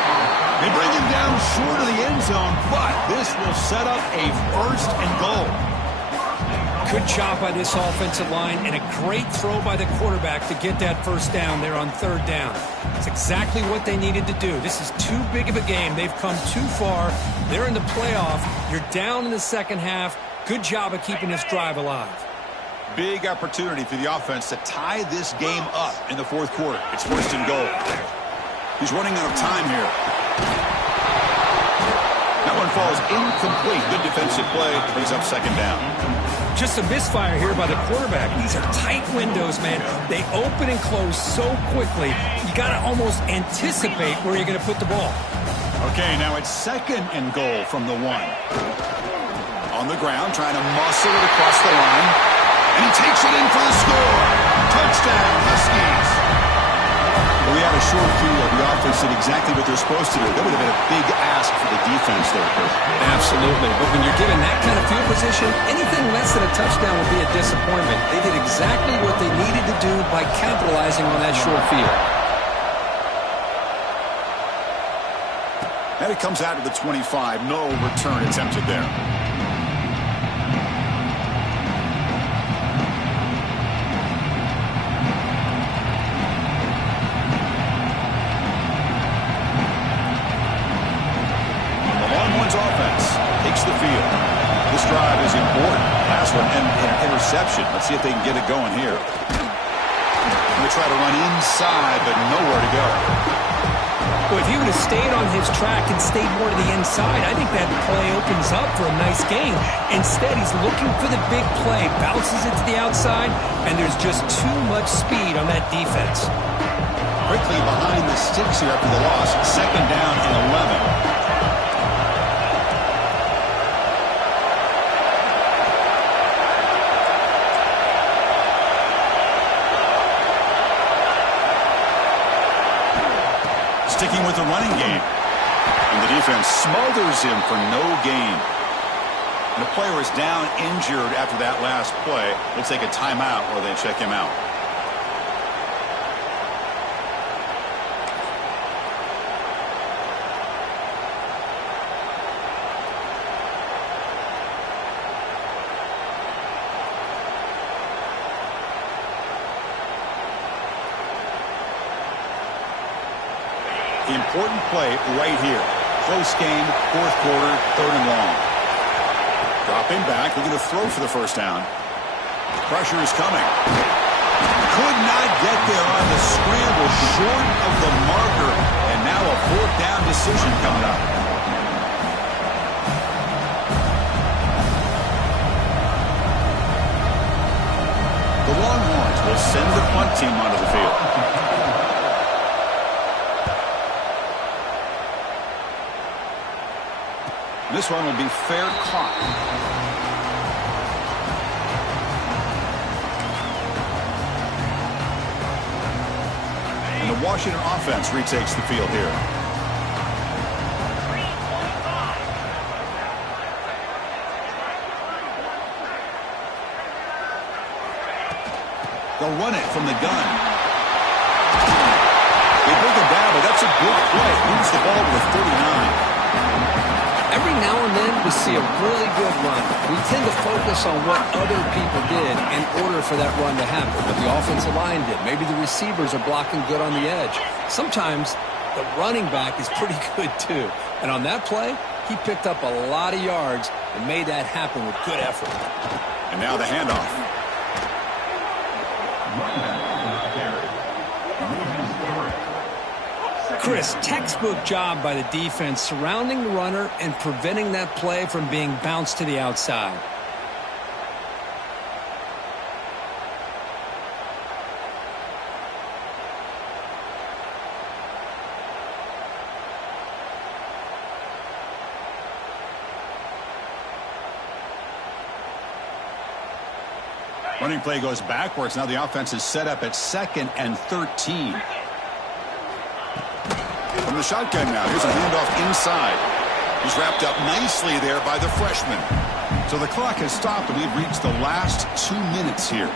They bring him down short of the end zone, but this will set up a first and goal. Good job by this offensive line, and a great throw by the quarterback to get that first down there on third down. It's exactly what they needed to do. This is too big of a game. They've come too far. They're in the playoff. You're down in the second half. Good job of keeping this drive alive. Big opportunity for the offense to tie this game up in the fourth quarter. It's first and goal. He's running out of time here. That one falls incomplete. Good defensive play. Brings up second down. Just a misfire here by the quarterback. These are tight windows, man. They open and close so quickly. You got to almost anticipate where you're going to put the ball. Okay, now it's second and goal from the 1. On the ground, trying to muscle it across the line. And he takes it in for the score. Touchdown, Huskies. We had a short field. The offense did exactly what they're supposed to do. That would have been a big ask for the defense there, Kurt. Absolutely. But when you're given that kind of field position, anything less than a touchdown would be a disappointment. They did exactly what they needed to do by capitalizing on that short field. And it comes out to the 25. No return attempted there. The field. This drive is important. Last one and an interception. Let's see if they can get it going here. We'll try to run inside, but nowhere to go. Well, if he would have stayed on his track and stayed more to the inside, I think that play opens up for a nice game. Instead, he's looking for the big play, bounces it to the outside, and there's just too much speed on that defense. Quickly behind the sticks here after the loss. Second down and 11. Sticking with the running game. And the defense smothers him for no gain. And the player is down injured after that last play. We'll take a timeout while they check him out. The important play right here. Close game, fourth quarter, third and long. Dropping back, looking to throw for the first down. Pressure is coming. Could not get there on the scramble, short of the marker, and now a fourth down decision coming up. The Longhorns will send the punt team onto the field. This one will be fair caught. And the Washington offense retakes the field here. They'll run it from the gun. They bring it down, but that's a good play. Moves the ball to the 39. Every now and then we see a really good run. We tend to focus on what other people did in order for that run to happen. What the offensive line did. Maybe the receivers are blocking good on the edge. Sometimes the running back is pretty good too. And on that play, he picked up a lot of yards and made that happen with good effort. And now the handoff. Chris, textbook job by the defense surrounding the runner and preventing that play from being bounced to the outside. Running play goes backwards. Now the offense is set up at 2nd and 13. From the shotgun now. Here's a handoff inside. He's wrapped up nicely there by the freshman. So the clock has stopped, and we've reached the last 2 minutes here.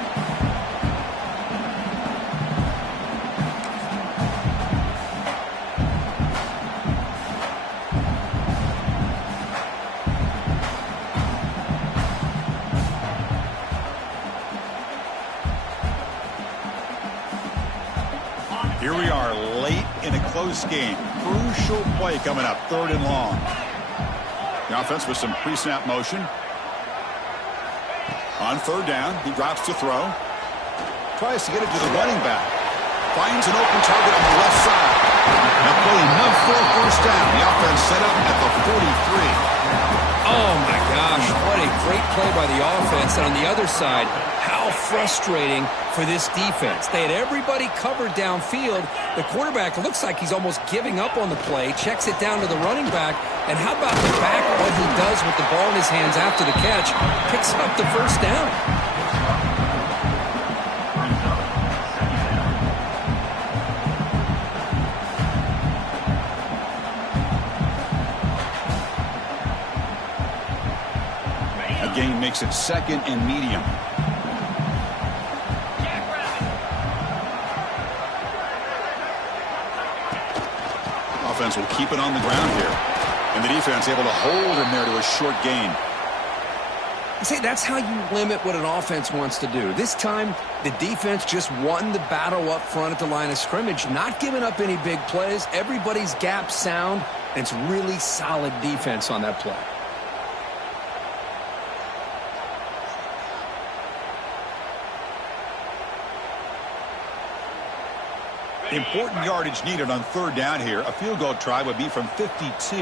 Here we are late in a close game. Crucial play coming up, 3rd and long. The offense with some pre-snap motion. On 3rd down, he drops to throw. Tries to get it to the running back. Finds an open target on the left side. Now pulling enough for a first down. The offense set up at the 43. Oh, my gosh. What a great play by the offense. And on the other side, how frustrating for this defense. They had everybody covered downfield. The quarterback looks like he's almost giving up on the play. Checks it down to the running back. And how about the back, what he does with the ball in his hands after the catch? Picks up the first down. gain makes it 2nd and medium. Offense will keep it on the ground here. And the defense able to hold him there to a short gain. See, that's how you limit what an offense wants to do. This time, the defense just won the battle up front at the line of scrimmage, not giving up any big plays. Everybody's gap sound, and it's really solid defense on that play. Important yardage needed on 3rd down here. A field goal try would be from 52.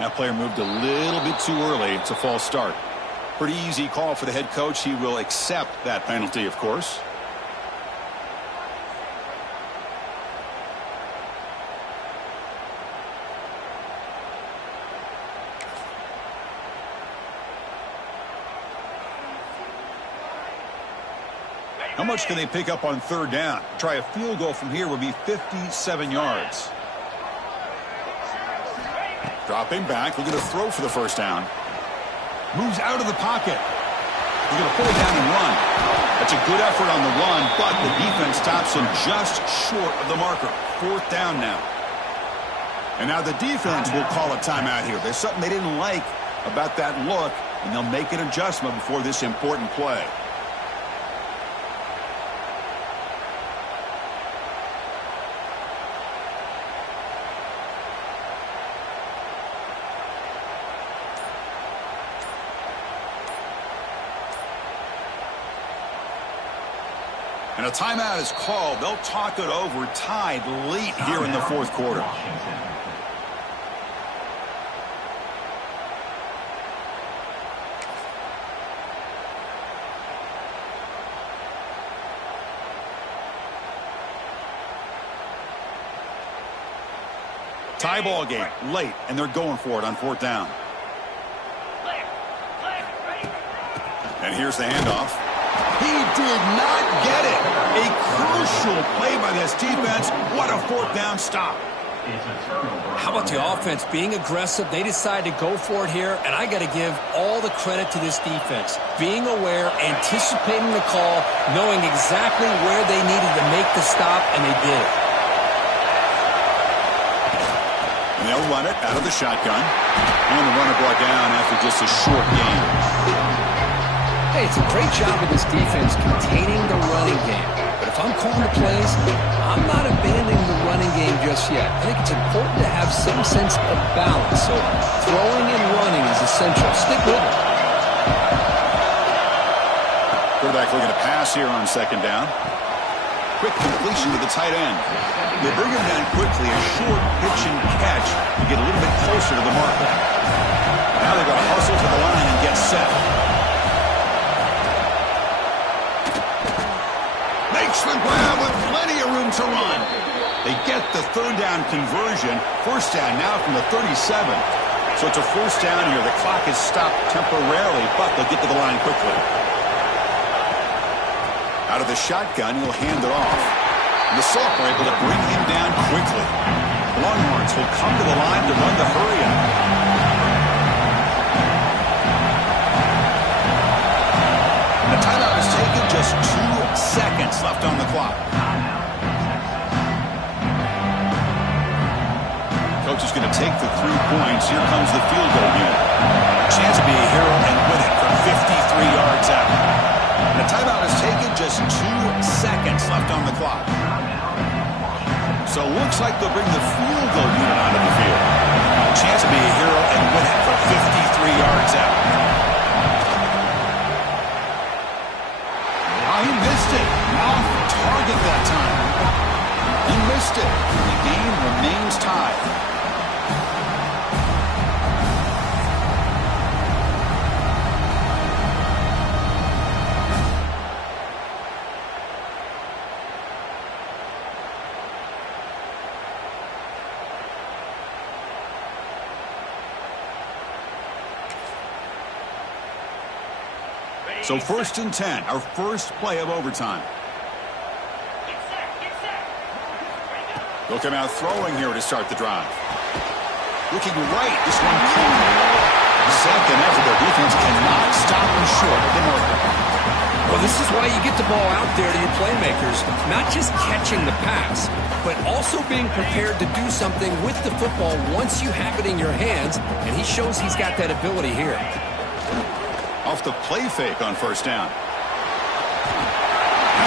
That player moved a little bit too early. It's a false start. Pretty easy call for the head coach. He will accept that penalty, of course. How much can they pick up on 3rd down? Try a field goal from here would be 57 yards. Dropping back, looking to throw for the 1st down. Moves out of the pocket. He's going to pull it down and run. That's a good effort on the run, but the defense stops him just short of the marker. 4th down now. And now the defense will call a timeout here. There's something they didn't like about that look, and they'll make an adjustment before this important play. And a timeout is called. They'll talk it over, tied late here in the 4th quarter. Tie ball game, late, and they're going for it on 4th down. And here's the handoff. He did not get it. A crucial play by this defense. What a 4th down stop. How about the offense being aggressive? They decide to go for it here, and I got to give all the credit to this defense. Being aware, anticipating the call, knowing exactly where they needed to make the stop, and they did it. And they'll run it out of the shotgun. And the runner brought down after just a short gain. Hey, it's a great job of this defense containing the running game. But if I'm calling the plays, I'm not abandoning the running game just yet. I think it's important to have some sense of balance. So throwing and running is essential. Stick with it. Quarterback looking to pass here on 2nd down. Quick completion to the tight end. They bring him down quickly. A short pitch and catch to get a little bit closer to the marker. Now they've got to hustle to the line and get set. Makes the grab with plenty of room to run. They get the 3rd down conversion. 1st down now from the 37. So it's a 1st down here. The clock is stopped temporarily, but they'll get to the line quickly. Out of the shotgun, he'll hand it off. And the Sauk are able to bring him down quickly. The Longhorns will come to the line to run the hurry-up. The timeout is taken, just 2 seconds left on the clock. Coach is going to take the 3 points. Here comes the field goal unit. Chance to be a hero and win it from 53 yards out. And the timeout is taken, just 2 seconds left on the clock. So it looks like they'll bring the field goal unit onto the field. Chance to be a hero and win it from 53 yards out. He missed it. Off target that time. He missed it. The game remains tied. So 1st and 10, our first play of overtime. They'll come out throwing here to start the drive. Looking right, this one clean. Second effort, their defense cannot stop them short of the marker. Well, this is why you get the ball out there to your playmakers, not just catching the pass, but also being prepared to do something with the football once you have it in your hands, and he shows he's got that ability here. Off the play fake on first down. He's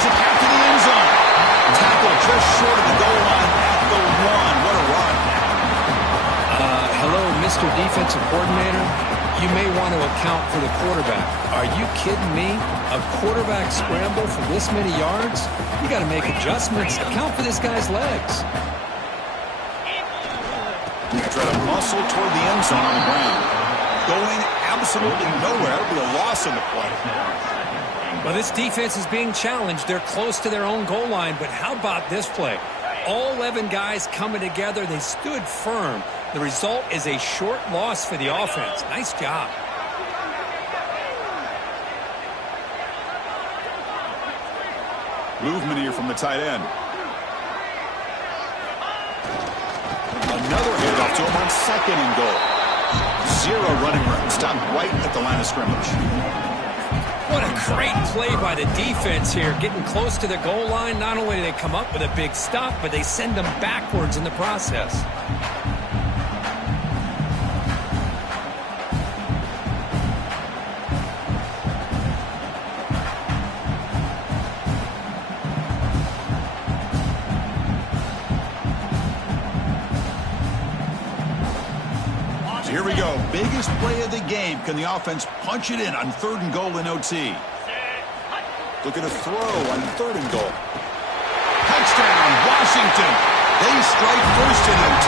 a pass to the end zone. Tackle just short of the goal line at the 1. What a run. Hello, Mr. Defensive Coordinator. You may want to account for the quarterback. Are you kidding me? A quarterback scramble for this many yards? You got to make adjustments. Account for this guy's legs. Try to muscle toward the end zone on the ground. Going absolutely nowhere. It'll be a loss in the play. Well, this defense is being challenged. They're close to their own goal line, but how about this play? All 11 guys coming together. They stood firm. The result is a short loss for the offense. Nice job. Movement here from the tight end. Another handoff to him on second and goal. 0 running room. Stopped right at the line of scrimmage. What a great play by the defense here. Getting close to the goal line. Not only do they come up with a big stop, but they send them backwards in the process. Here we go. Biggest play of the game. Can the offense punch it in on 3rd and goal in OT? Looking to throw on 3rd and goal. Touchdown, Washington. They strike first in OT.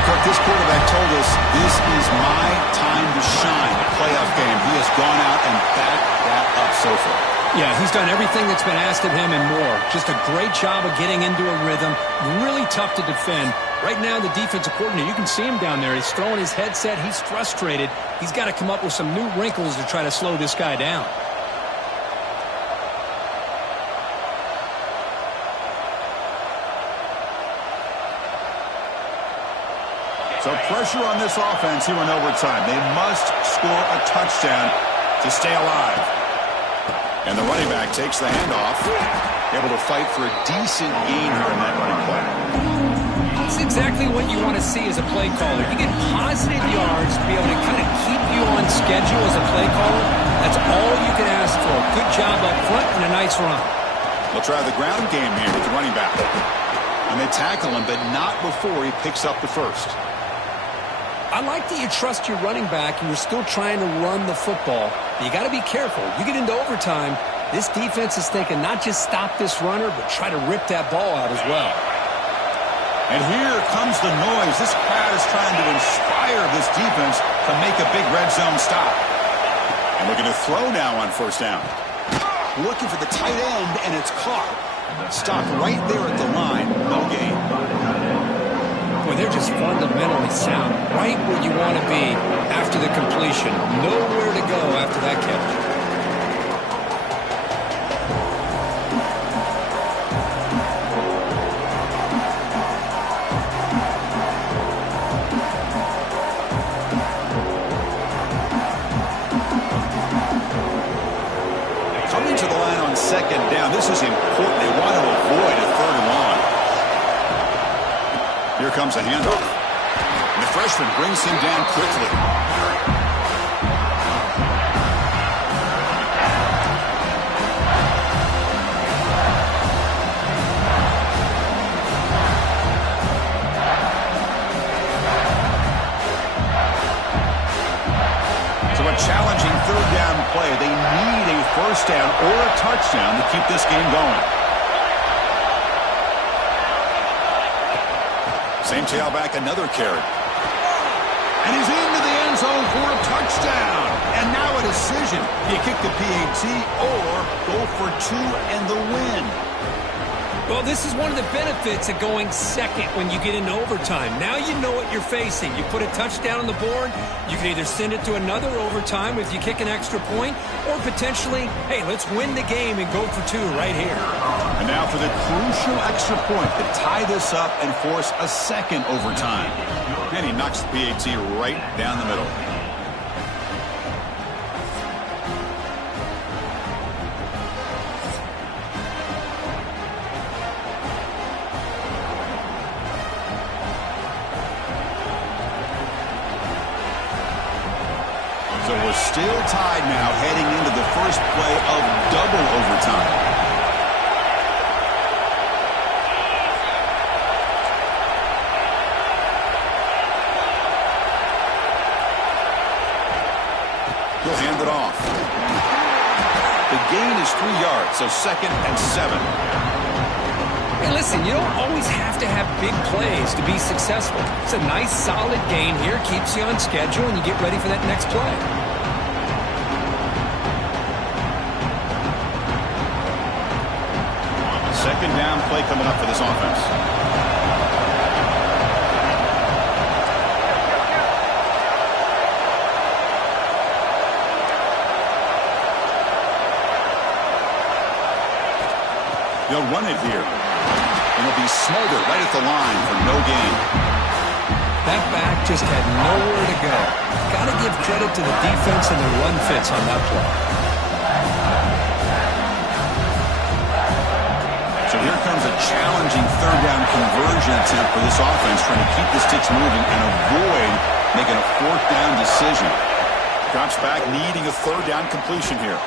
Because this quarterback told us this is my time to shine. A playoff game. He has gone out and backed that up so far. Yeah, he's done everything that's been asked of him and more. Just a great job of getting into a rhythm. Really tough to defend. Right now, the defensive coordinator, you can see him down there. He's throwing his headset. He's frustrated. He's got to come up with some new wrinkles to try to slow this guy down. So pressure on this offense here in overtime. They must score a touchdown to stay alive. And the running back takes the handoff, able to fight for a decent gain here in that running play. It's exactly what you want to see as a play caller. You get positive yards to be able to kind of keep you on schedule as a play caller. That's all you can ask for. Good job up front and a nice run. They'll try the ground game here with the running back. And they tackle him, but not before he picks up the first. I like that you trust your running back and you're still trying to run the football. But you got to be careful. You get into overtime, this defense is thinking not just stop this runner, but try to rip that ball out as well. And here comes the noise. This crowd is trying to inspire this defense to make a big red zone stop. And looking to throw now on first down. Looking for the tight end, and it's caught. Stopped right there at the line. No gain. Boy, they're just fundamentally sound. Right where you want to be after the completion. Nowhere to go after that catch. Coming to the line on second down. This is important. They want to avoid a 3rd and long. Here comes a handoff. And the freshman brings him down quickly. So a challenging 3rd down play. They need a first down or a touchdown to keep this game going. Same tailback, another carry. And he's into the end zone for a touchdown. And now a decision. Do you kick the PAT or go for 2 and the win? Well, this is one of the benefits of going second when you get into overtime. Now you know what you're facing. You put a touchdown on the board, you can either send it to another overtime if you kick an extra point, or potentially, hey, let's win the game and go for 2 right here. And And now for the crucial extra point to tie this up and force a second overtime. And he knocks the PAT right down the middle. So we're still tied now heading into the first play of double overtime. He'll hand it off. The gain is 3 yards, so 2nd and 7. Hey, listen, you don't always have to have big plays to be successful. It's a nice, solid gain here, keeps you on schedule, and you get ready for that next play. Second down play coming up for this offense. They'll run it here. And they'll be smothered right at the line for no gain. That back just had nowhere to go. Got to give credit to the defense and the run fits on that play. So here comes a challenging third down conversion attempt for this offense, trying to keep the sticks moving and avoid making a fourth down decision. Drops back, needing a third down completion here.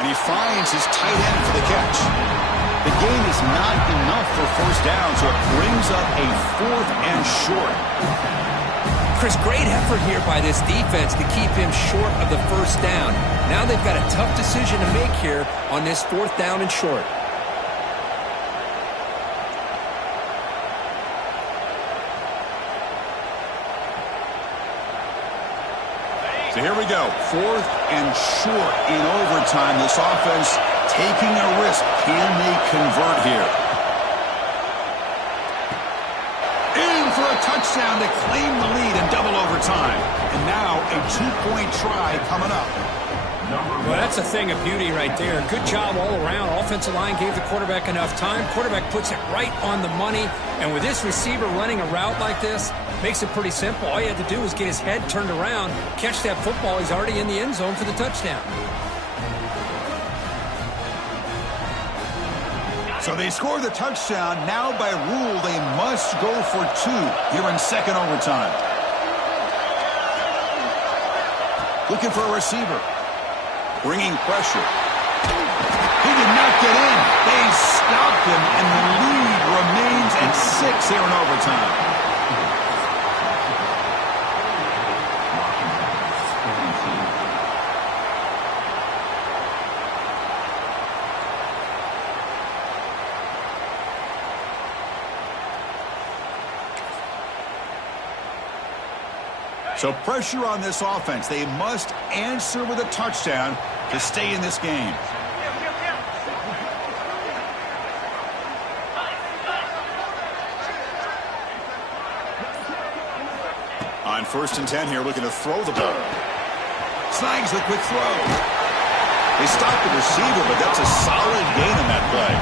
And he finds his tight end for the catch. The gain is not enough for first down, so it brings up a 4th and short. Chris, great effort here by this defense to keep him short of the first down. Now they've got a tough decision to make here on this 4th down and short. So here we go, 4th and short in overtime. This offense taking a risk. Can they convert here? In for a touchdown to claim the lead in double overtime. And now a 2-point try coming up. Well, that's a thing of beauty right there. Good job all around. Offensive line gave the quarterback enough time. Quarterback puts it right on the money. And with this receiver running a route like this, makes it pretty simple. All you had to do was get his head turned around, catch that football. He's already in the end zone for the touchdown. So they score the touchdown. Now by rule, they must go for 2 here in second overtime. Looking for a receiver. Bringing pressure. He did not get in. They stopped him, and the lead remains at 6 here in overtime. So pressure on this offense. They must answer with a touchdown to stay in this game. On 1st and 10 here, looking to throw the ball. Snags the quick throw. They stop the receiver, but that's a solid gain in that play.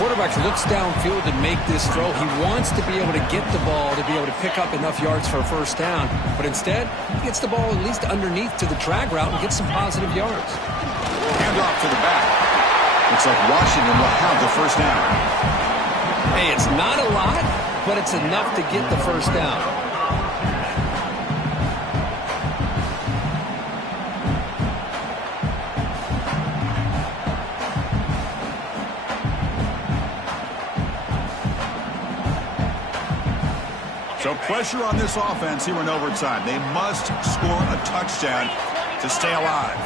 Quarterback looks downfield to make this throw. He wants to be able to get the ball to be able to pick up enough yards for a first down. But instead, he gets the ball at least underneath to the drag route and gets some positive yards. Hand off to the back. Looks like Washington will have the first down. Hey, it's not a lot, but it's enough to get the first down. So pressure on this offense here in overtime. They must score a touchdown to stay alive.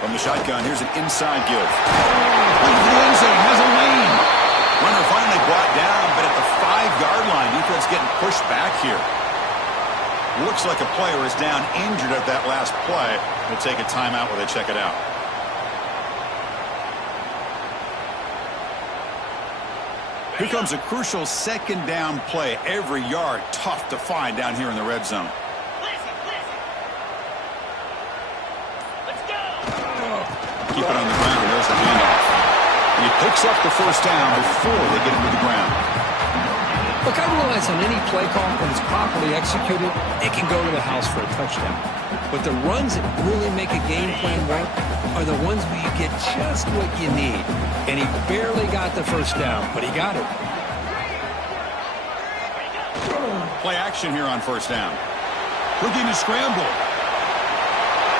From the shotgun, here's an inside give. Into the end zone, has a lane. Runner finally brought down, but at the 5-yard line, defense getting pushed back here. Looks like a player is down injured at that last play. We'll take a timeout while they check it out. Here comes a crucial second down play. Every yard tough to find down here in the red zone. keep it on the ground. There's the handoff. And he picks up the first down before they get him to the ground. Look, I realize on any play call, when it's properly executed, it can go to the house for a touchdown. But the runs that really make a game plan work are the ones where you get just what you need. And he barely got the first down, but he got it. Play action here on first down. Looking to scramble.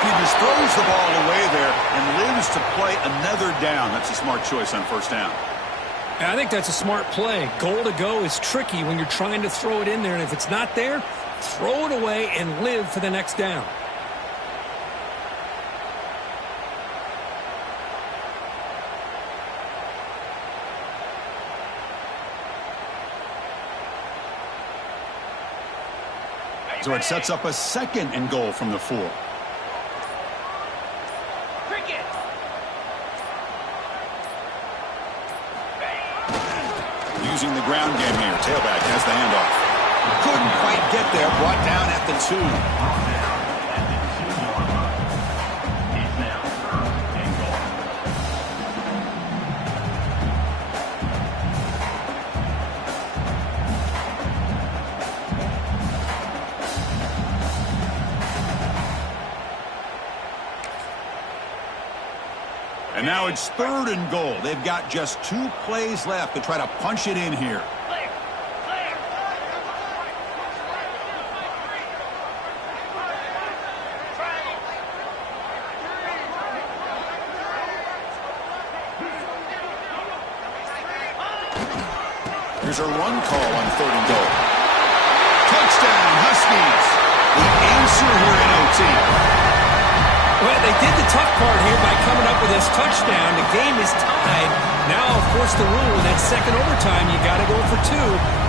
He just throws the ball away there and lives to play another down. That's a smart choice on first down. I think that's a smart play. Goal to go is tricky when you're trying to throw it in there, and if it's not there, throw it away and live for the next down. So it sets up a 2nd and goal from the 4. Using the ground game here. Tailback has the handoff. Couldn't quite get there. Brought down at the 2. And now it's 3rd and goal. They've got just 2 plays left to try to punch it in here. Here's a run call on 3rd and goal. Touchdown, Huskies. The answer here in OT. Well, they did the tough part here by coming up with this touchdown. The game is tied. Now, of course, the rule in that second overtime, you got to go for 2.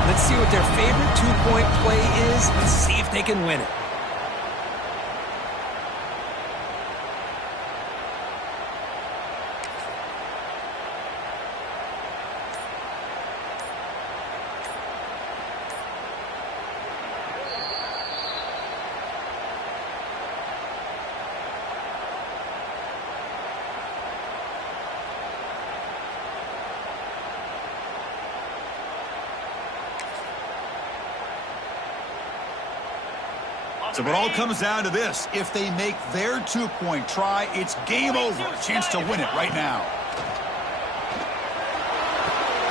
Let's see what their favorite 2-point play is and see if they can win it. So it all comes down to this. If they make their 2-point try, it's game over. Chance to win it right now.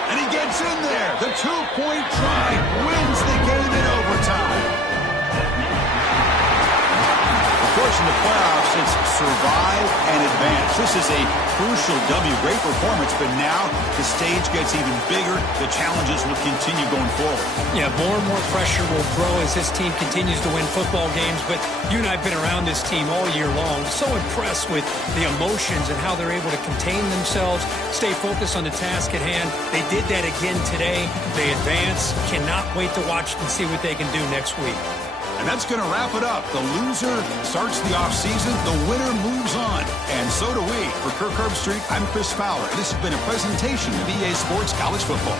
And he gets in there. The 2-point try wins the game in overtime. Of course, in the playoffs, it's survive and advance. This is a crucial W. Great performance, but now the stage gets even bigger. The challenges will continue going forward. Yeah, more and more pressure will grow as this team continues to win football games. But you and I have been around this team all year long. So impressed with the emotions and how they're able to contain themselves, stay focused on the task at hand. They did that again today. They advance. Cannot wait to watch and see what they can do next week. And that's going to wrap it up. The loser starts the offseason. The winner moves on. And so do we. For Kirk Herbstreit, I'm Chris Fowler. This has been a presentation of EA Sports College Football.